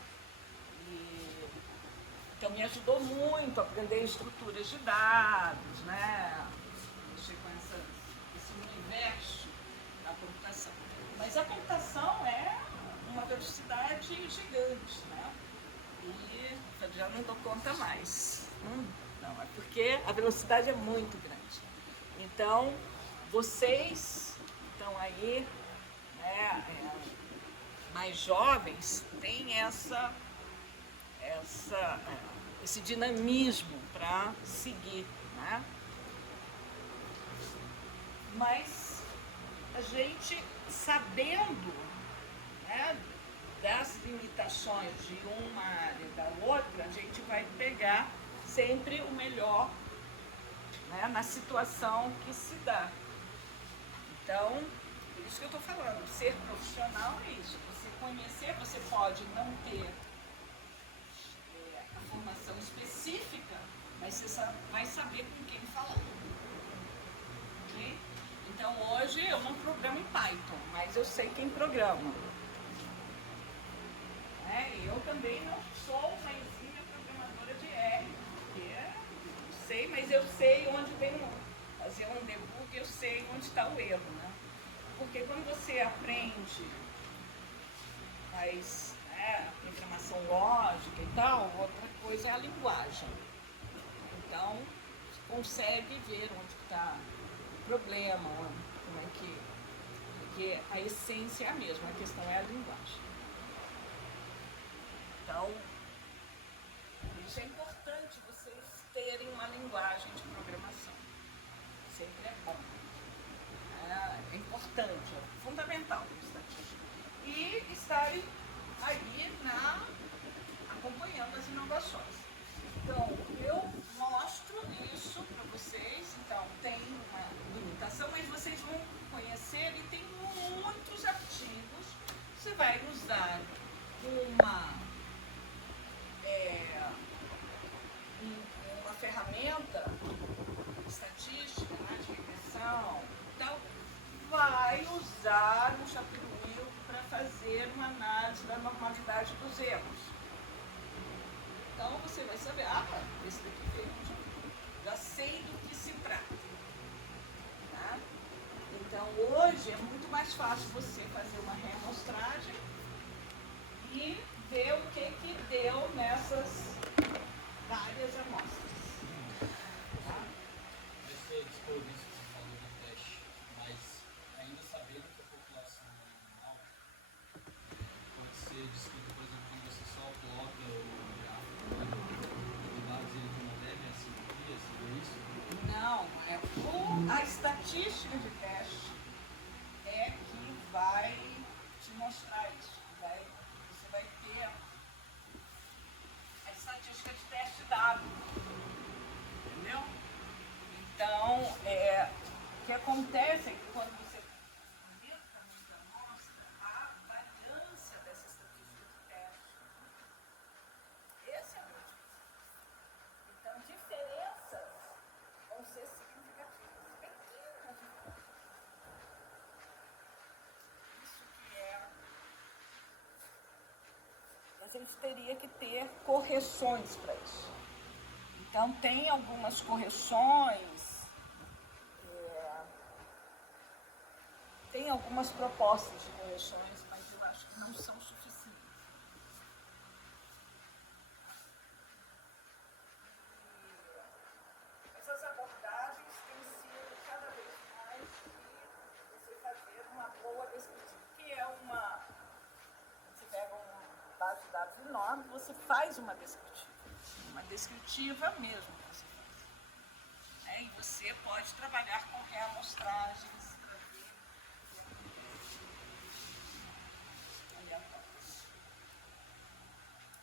e então me ajudou muito a aprender estruturas de dados, né, mexer com esse universo da computação. Mas a computação é uma velocidade gigante, né? E eu já não dou conta mais. Não, é porque a velocidade é muito grande. Então, vocês estão aí, né, mais jovens, têm esse dinamismo para seguir, né? Mas a gente, sabendo, né, das limitações de uma área e da outra, a gente vai pegar sempre o melhor, né, na situação que se dá. Então, por isso que eu estou falando, ser profissional é isso. Você conhecer, você pode não ter a formação específica, mas você vai saber com quem falar. Okay? Então, hoje eu não programo em Python, mas eu sei quem programa. Eu também não sou uma exímia programadora de R, porque não sei, mas eu sei onde vem fazer um debug, eu sei onde está o erro, né? Porque quando você aprende a programação lógica e tal, outra coisa é a linguagem. Então, você consegue ver onde está o problema, como é que... Porque a essência é a mesma, a questão é a linguagem. Então, isso é importante, vocês terem uma linguagem de programação. Sempre é bom. É importante, é fundamental no estatística. E estarem aí acompanhando as inovações. Então, eu mostro isso para vocês. Então, tem uma limitação, mas vocês vão conhecer e tem muitos artigos. Você vai usar uma ferramenta estatística, né, de regressão, então vai usar o Shapiro-Wilk para fazer uma análise da normalidade dos erros. Então você vai saber, esse daqui veio, já sei do que se trata. Tá? Então hoje é muito mais fácil você fazer uma reamostragem e ver o que deu nessas várias amostras. Tá? Você dispôs isso que você falou do teste, mas ainda sabendo que a população é animal, pode ser descrito, por exemplo, quando você só plota o gráfico de dados ele tem uma leve assimetria, seria isso? Não, a estatística de teste é que vai te mostrar isso. Você vai ter a estatística de teste dado. Entendeu? Então, o que acontece é que quando você aumenta muito a amostra, a variância dessa estatística de teste. Esse é o motivo. Então, diferenças vão ser significativas. Pequenas diferenças. Isso que é... A gente teria que ter correções para isso. Então, tem algumas correções, tem algumas propostas de correções, mas eu acho que não são suficientes. Essas abordagens têm sido cada vez mais de você fazer uma boa descritiva, que é uma... Você pega uma base de dados enorme, você faz uma descritiva mesmo que você faz. E você pode trabalhar com reamostragens para ver aleatórias.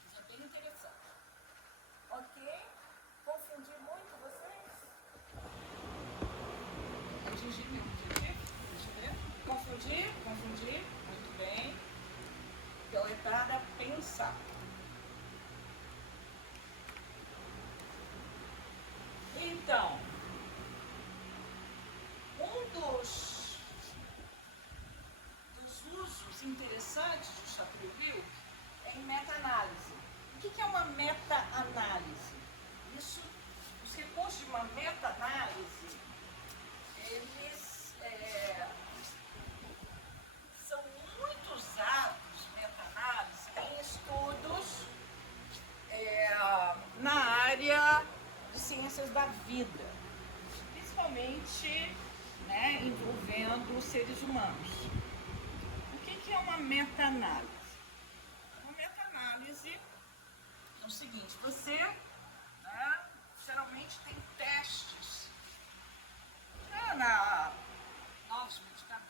Isso é bem interessante. Ok? Confundi muito vocês? Atingir meu objetivo? Deixa eu ver. Confundi. Muito bem. Então é para pensar. Então, um dos usos interessantes do Chapuis-Wilk é em meta-análise. O que é uma meta-análise? Os recursos de uma meta-análise, eles são muito usados, meta-análise, em estudos na área de ciências da vida, principalmente, né, envolvendo os seres humanos. O que é uma meta-análise? Uma meta-análise é o seguinte: você, né, geralmente tem testes, né, novos medicamentos,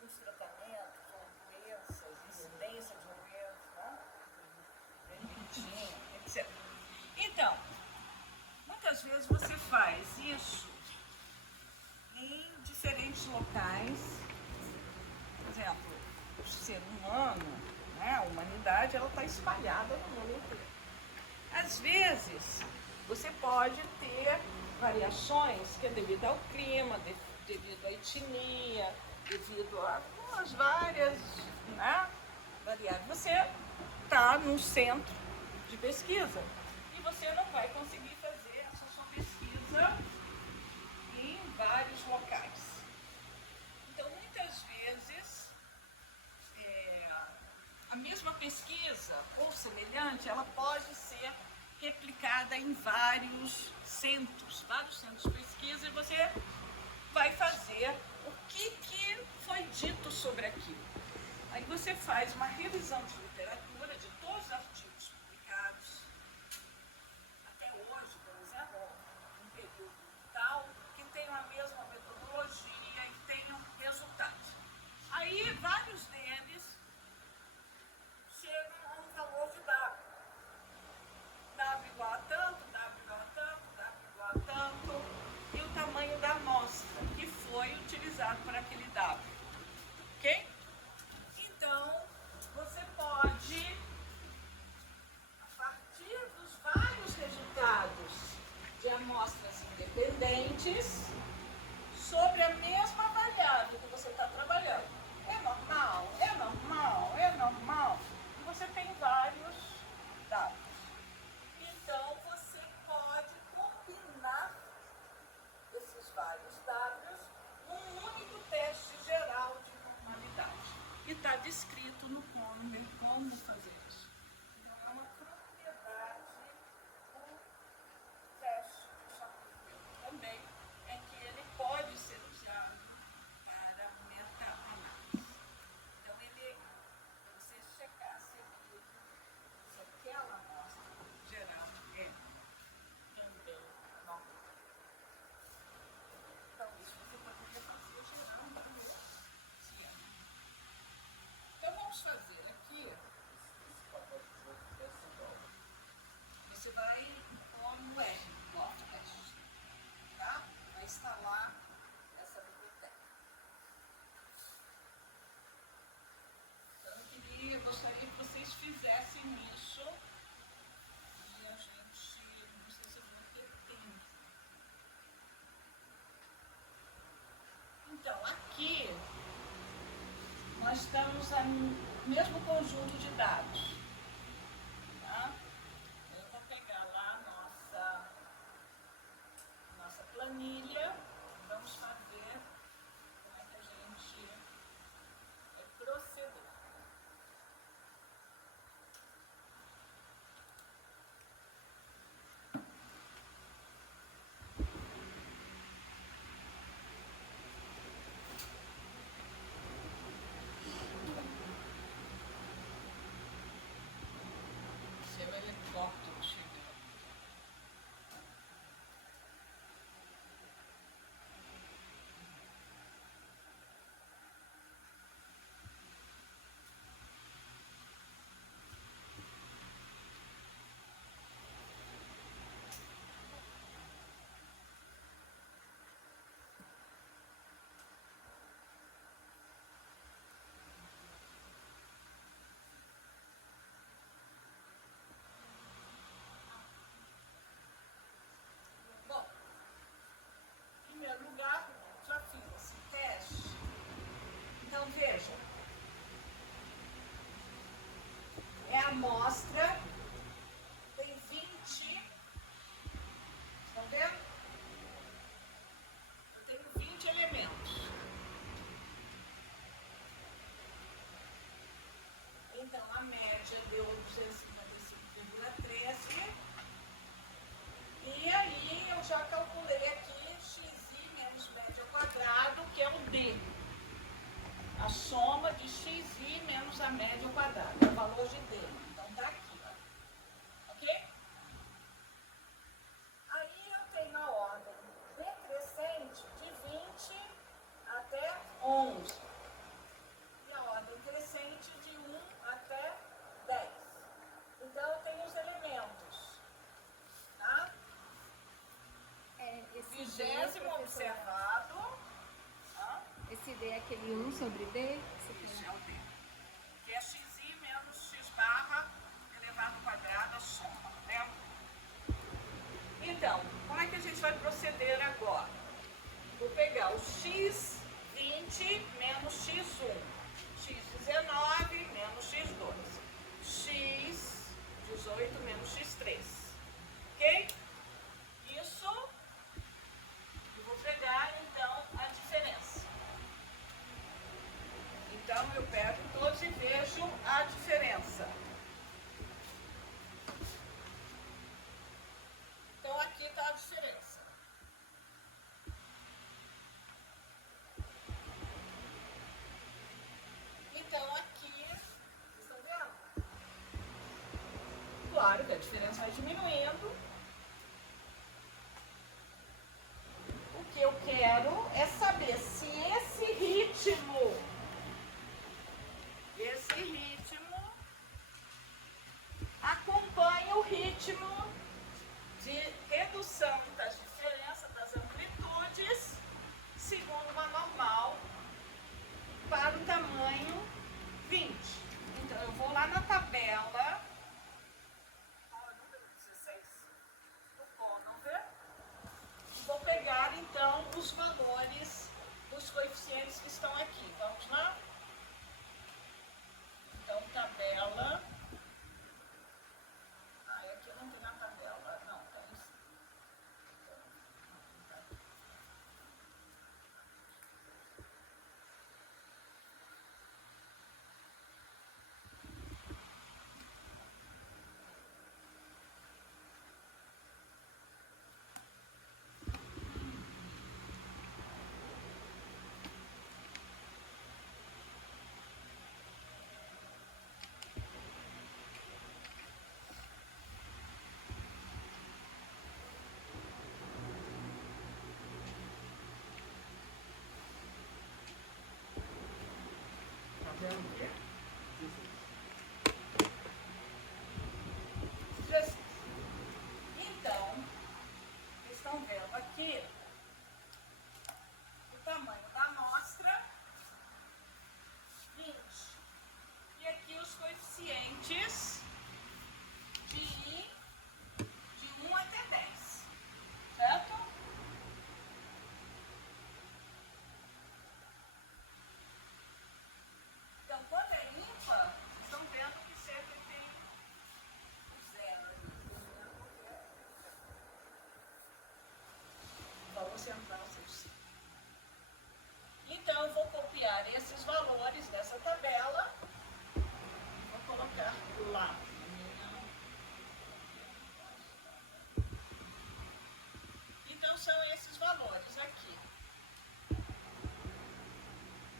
alguns tratamentos ou doenças, incidência de doenças, né? Etc. Então, muitas vezes você faz isso em diferentes locais. Por exemplo, o ser humano, né, a humanidade, ela está espalhada no mundo inteiro. Às vezes, você pode ter variações que é devido ao clima, devido à etnia, devido a umas várias, né, variáveis. Você está num centro de pesquisa e você não vai conseguir fazer essa sua pesquisa em vários locais. Então, muitas vezes, a mesma pesquisa ou semelhante, ela pode ser replicada em vários centros de pesquisa, e você vai fazer o que foi dito sobre aquilo. Aí você faz uma revisão de literatura de todos os artigos publicados até hoje, por exemplo, um período tal, que tenham a mesma metodologia e tenham resultados. Aí vários deles chegam a um valor de W. W igual a tanto, W igual a tanto, W igual a tanto, e o tamanho da amostra que foi utilizado para aquele W. Ok? Então, você pode, a partir dos vários resultados de amostras independentes, sobre a mesma variável que você está trabalhando, é normal, é normal, é normal, e você tem vários dados. Então, você pode combinar esses vários dados num único teste geral de normalidade. E está descrito no Conner como fazer isso. Então, é uma propriedade do teste de Chapuis-Wilk também, é que ele pode ser usado para meta-análise. Então, você checasse aqui se aquela amostra geral é também normal. Então, isso você poderia fazer geral no primeiro ciência. Então, vamos fazer aqui. Você vai como R, Loft Test, tá? Vai instalar essa biblioteca. Então, gostaria que vocês fizessem isso e a gente, não sei se eu vou ter tempo. Então, aqui nós estamos no mesmo conjunto de dados. Tá? Eu vou pegar lá a nossa planilha, vamos fazer como é que a gente vai proceder. amostra tem 20. Estão vendo? Eu tenho 20 elementos. Então, a média deu 255,13. E aí, eu já calculei aqui xi menos média ao quadrado, que é o D. A soma de xi menos a média ao quadrado. É o valor de D. Então, tá aqui, ó. Ok? Aí, eu tenho a ordem decrescente de 20 até 11. E a ordem crescente de 1 até 10. Então, eu tenho os elementos. Tá? Esse D, Vigésimo professora, observado. esse D é aquele 1 sobre D? Isso é o D. Que é xi menos x barra elevado ao quadrado, a soma, né? Então, como é que a gente vai proceder agora? Vou pegar o x20 menos x1, x19 menos x2, x18 menos x3, ok? Isso, eu vou pegar então a diferença. Então, eu pego todos e vejo a diferença. Então, aqui está a diferença. Então, aqui, vocês estão vendo? Claro que a diferença vai diminuindo. O que eu quero é saber se esse ritmo acompanha o ritmo de redução das diferenças das amplitudes segundo uma normal para o tamanho 20. Então, eu vou lá na tabela, qual é o número 16? Do Conover, e vou pegar, então, os valores dos coeficientes que estão aqui. Vamos lá? Então, tabela. Aqui não tem na tabela. Não, tem sim. Então, vocês estão vendo aqui o tamanho da amostra, 20. E aqui os coeficientes de 1 até 10. Certo? Então, quando é ímpar, vocês estão vendo que sempre tem um zero ali. Valor central, 6. Então, eu vou copiar esses valores dessa tabela. Vou colocar lá. Então, são esses valores aqui.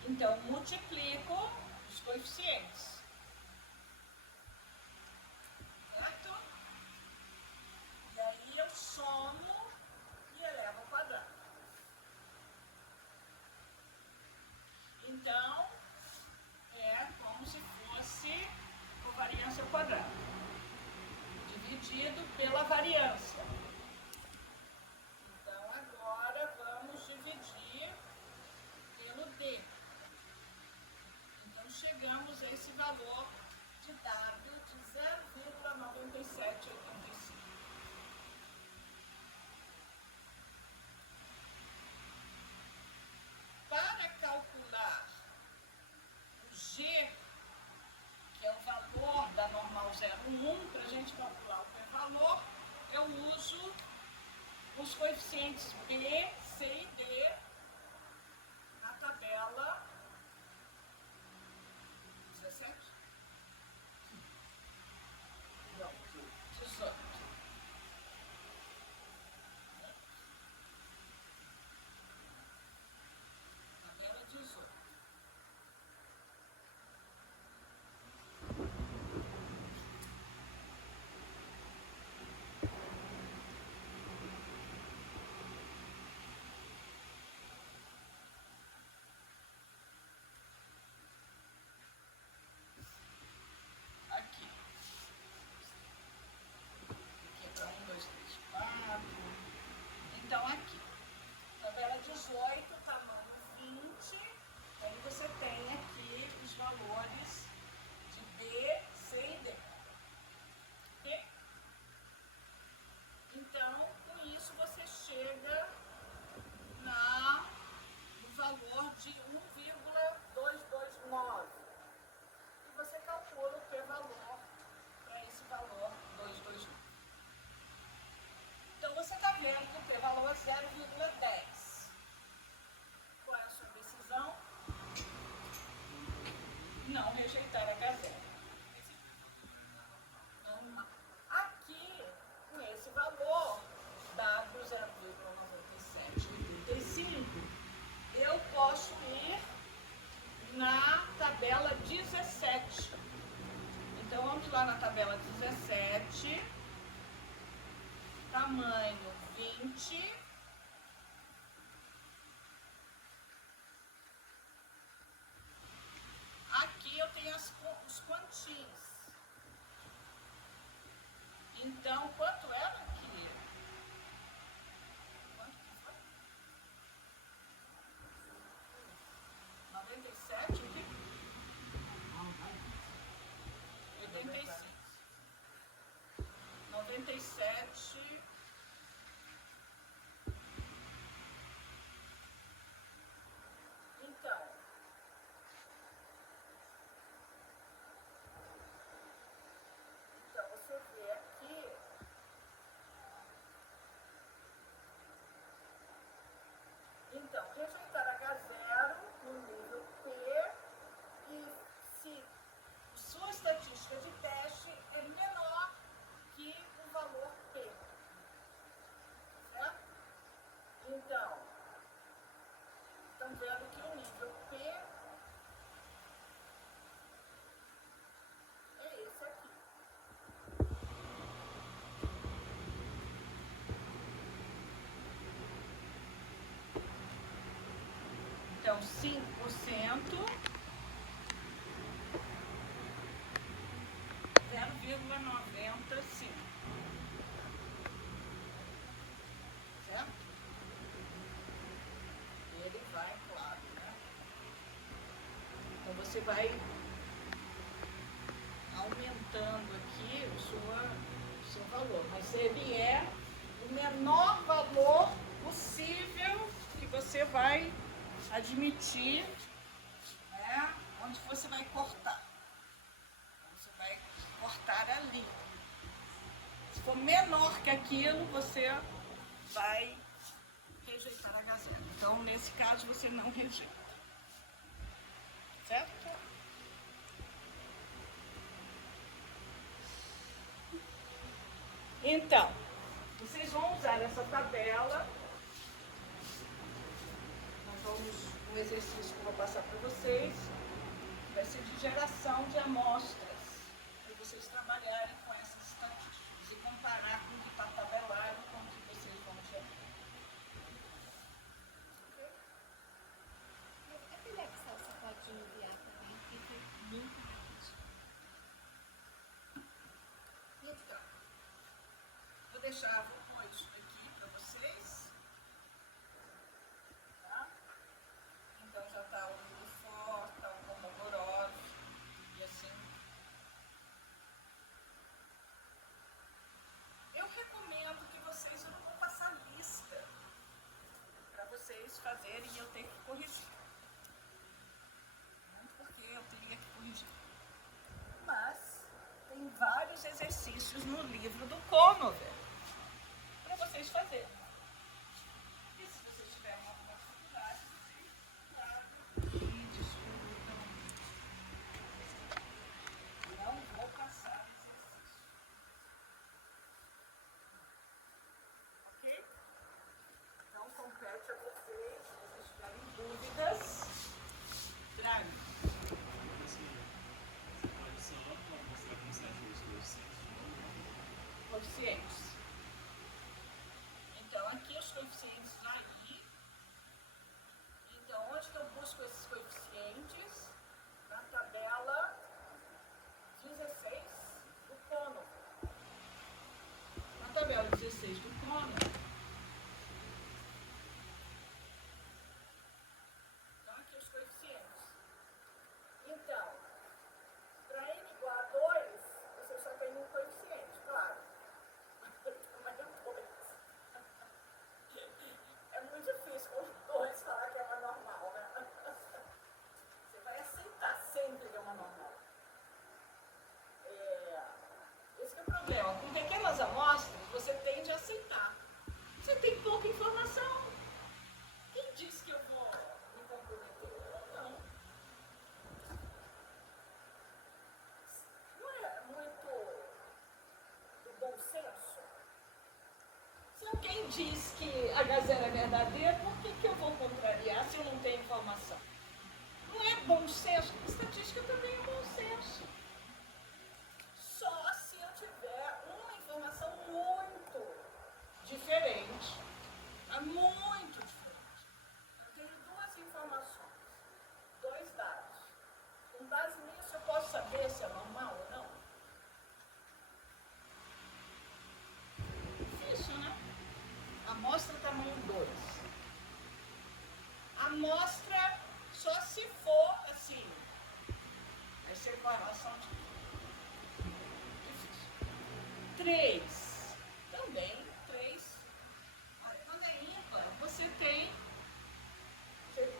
Então, multiplico os coeficientes. Certo? E aí eu somo e elevo ao quadrado. Então, é como se fosse covariância ao quadrado, dividido pela variância. Então, agora vamos dividir pelo D. Então, chegamos a esse valor de W de 0,9785. Para calcular o G, que é o valor da normal 0 gente calcular o p-valor, eu uso os coeficientes B, C e D na tabela 17? Não, 18. Tabela 18. Aqui. Aqui é 1, 2, 3, 4. Então, aqui. Tabela 18, tamanho 20. Aí você tem aqui os valores de B, C e D. Ok? Então, com isso, você chega no valor de 1,229. E você calcula o p-valor para esse valor 229. Então, você está vendo que o p-valor é 0,10. Qual é a sua decisão? Não rejeitar H0. Não. Aqui, com esse valor, dado 0,9785, eu posso ir na tabela 17. Então, vamos lá na tabela 17, tamanho 20. Aqui eu tenho os quantinhos. Então, quanto era aqui? Quanto que foi? 97 aqui? 86. 97. Então, você vê aqui. Então, rejeitar H0 no nível P, e se sua estatística de teste é menor que o valor P. Certo? Então, estão vendo que o nível P é esse aqui. Então, 5%, 0,95. Certo? Ele vai, claro, né? Então, você vai aumentando aqui o seu valor. Mas ele é o menor valor possível que você vai admitir, né, onde você vai cortar. Você vai cortar ali. Se for menor que aquilo, você vai rejeitar H0. Então, nesse caso, você não rejeita. Certo? Então, vocês vão usar essa tabela. Um exercício que eu vou passar para vocês vai ser de geração de amostras, para vocês trabalharem com essas estatísticas e comparar com o que está tabelado com o que vocês vão gerar. Aquele Excel você pode enviar também, porque foi muito rápido. Então, vou deixar, vou pôr isso aqui para vocês. Tá? Então já está o Unifor, está o Komodorov e assim. Eu recomendo que vocês, eu não vou passar lista para vocês fazerem e eu tenho que corrigir. Não porque eu teria que corrigir. Mas tem vários exercícios exercícios no livro do Conover para vocês fazerem. E se vocês tiverem alguma dificuldade, vocês discutam. Não vou passar exercício. Ok? Então, compete a vocês. Se vocês tiverem dúvidas, tragam. Coeficientes. Então, aqui os coeficientes aí. Então, onde que eu busco esses coeficientes? Na tabela 16 do Conover. Na tabela 16 do Conover. Então, aqui os coeficientes. Então, para n igual a 2, você só tem um coeficiente, claro. Mas é 2. É muito difícil com os dois falar que é uma normal, né? Você vai aceitar sempre que é uma normal. Esse que é o problema. Com pequenas amostras, você tende a aceitar. Você tem pouca informação. Quem disse que eu vou me comprometer? Não. Não é muito do bom senso? Se alguém diz que a gazela é verdadeira, por que eu vou contrariar se eu não tenho informação? Não é bom senso? Estatística também é bom senso. Só se eu tiver uma informação muito diferente. É muito diferente. Eu tenho duas informações, dois dados. Com base nisso, eu posso saber se é normal ou não? Difícil, né? Amostra tamanho 2. Amostra só se for assim. Vai ser correlação de difícil. 3. Também 3. Quando é ímpar, você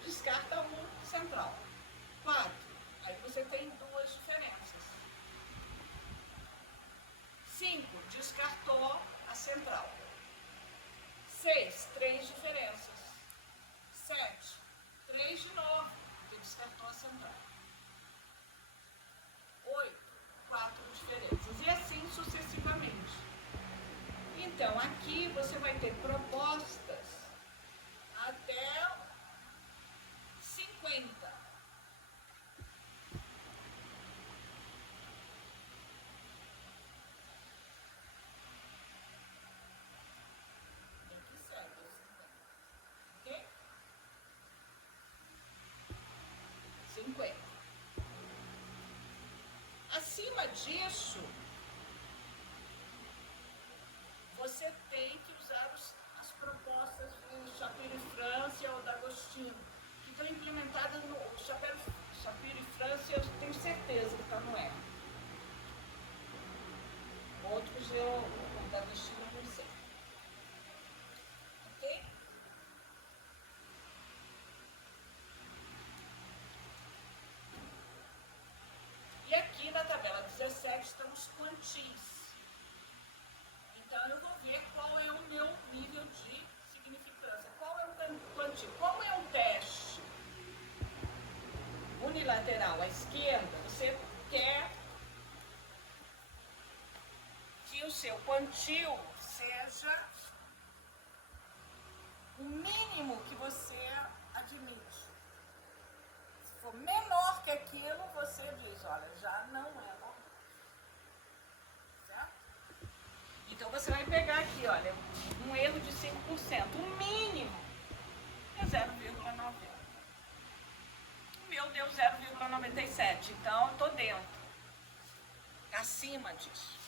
descarta um central. 4. Aí você tem duas diferenças. 5. Descartou a central. 6. 3 diferenças. 7. 3 de novo, porque descartou a central. 8. 4 diferenças. E assim sucessivamente. Então, aqui você vai ter propostas até 50. Tem que ser, ok? 50. Acima disso, você tem que usar as propostas de Shapiro e Francia ou D'Agostino, que estão implementadas no Shapiro e Francia, eu tenho certeza que está no R. Outros o D'Agostino eu não sei. Ok? E aqui na tabela 17 estão os quantis. Então, eu vou ver qual é o meu nível de significância. Qual é o quanti? Como é um teste unilateral à esquerda, você quer que o seu quantio seja o mínimo que você admite. Se for menor que aquilo, você diz, olha, já não é normal. Certo? Então, você vai pegar aqui, olha, um erro de 5%. O mínimo é 0,90. O meu deu 0,97. Então, eu estou dentro. Acima disso.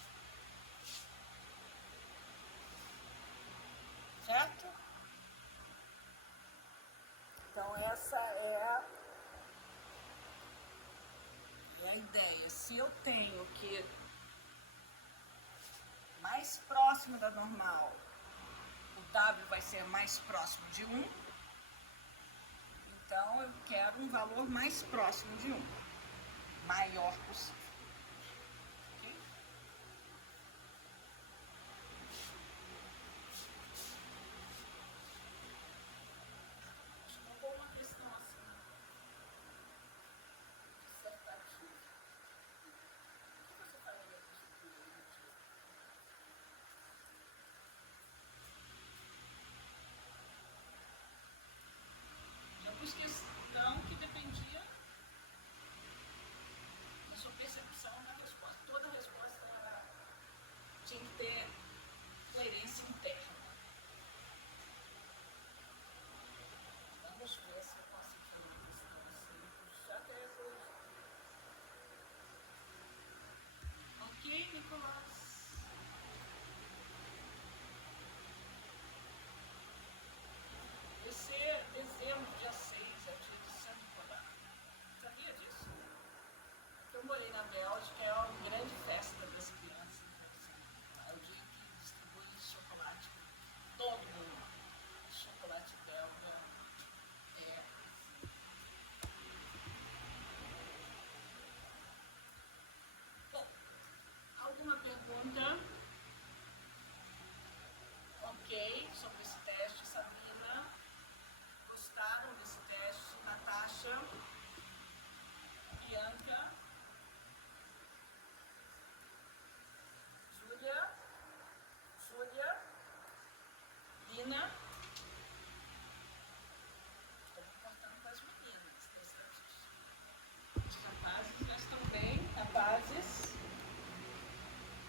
Certo? Então, essa é a ideia. Se eu tenho que mais próximo da normal, o W vai ser mais próximo de 1. Então, eu quero um valor mais próximo de 1. Maior possível. Ok?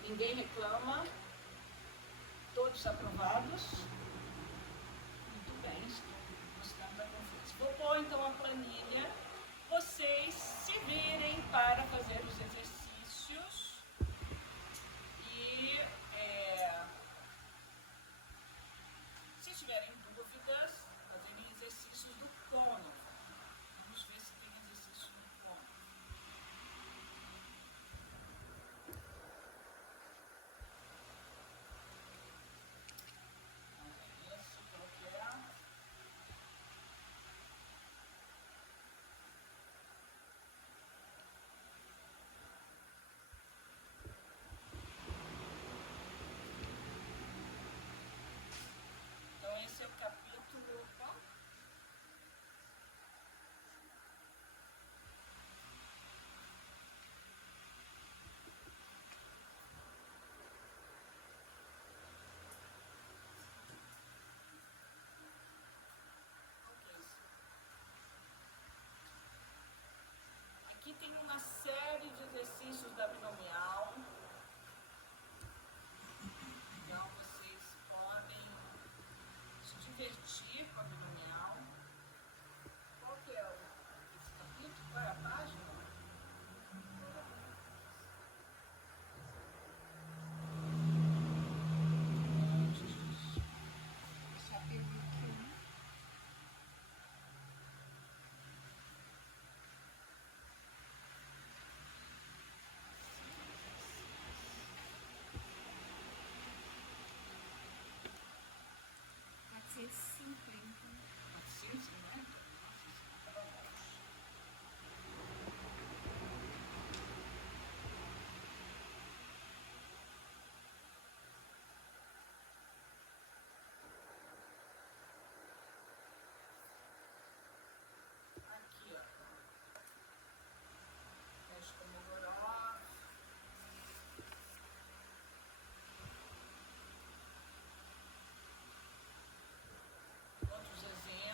Ninguém reclama. Todos aprovados. Muito bem, estou gostando da conferência. Vou pôr então a planilha. Vocês se virem para fazer os exercícios.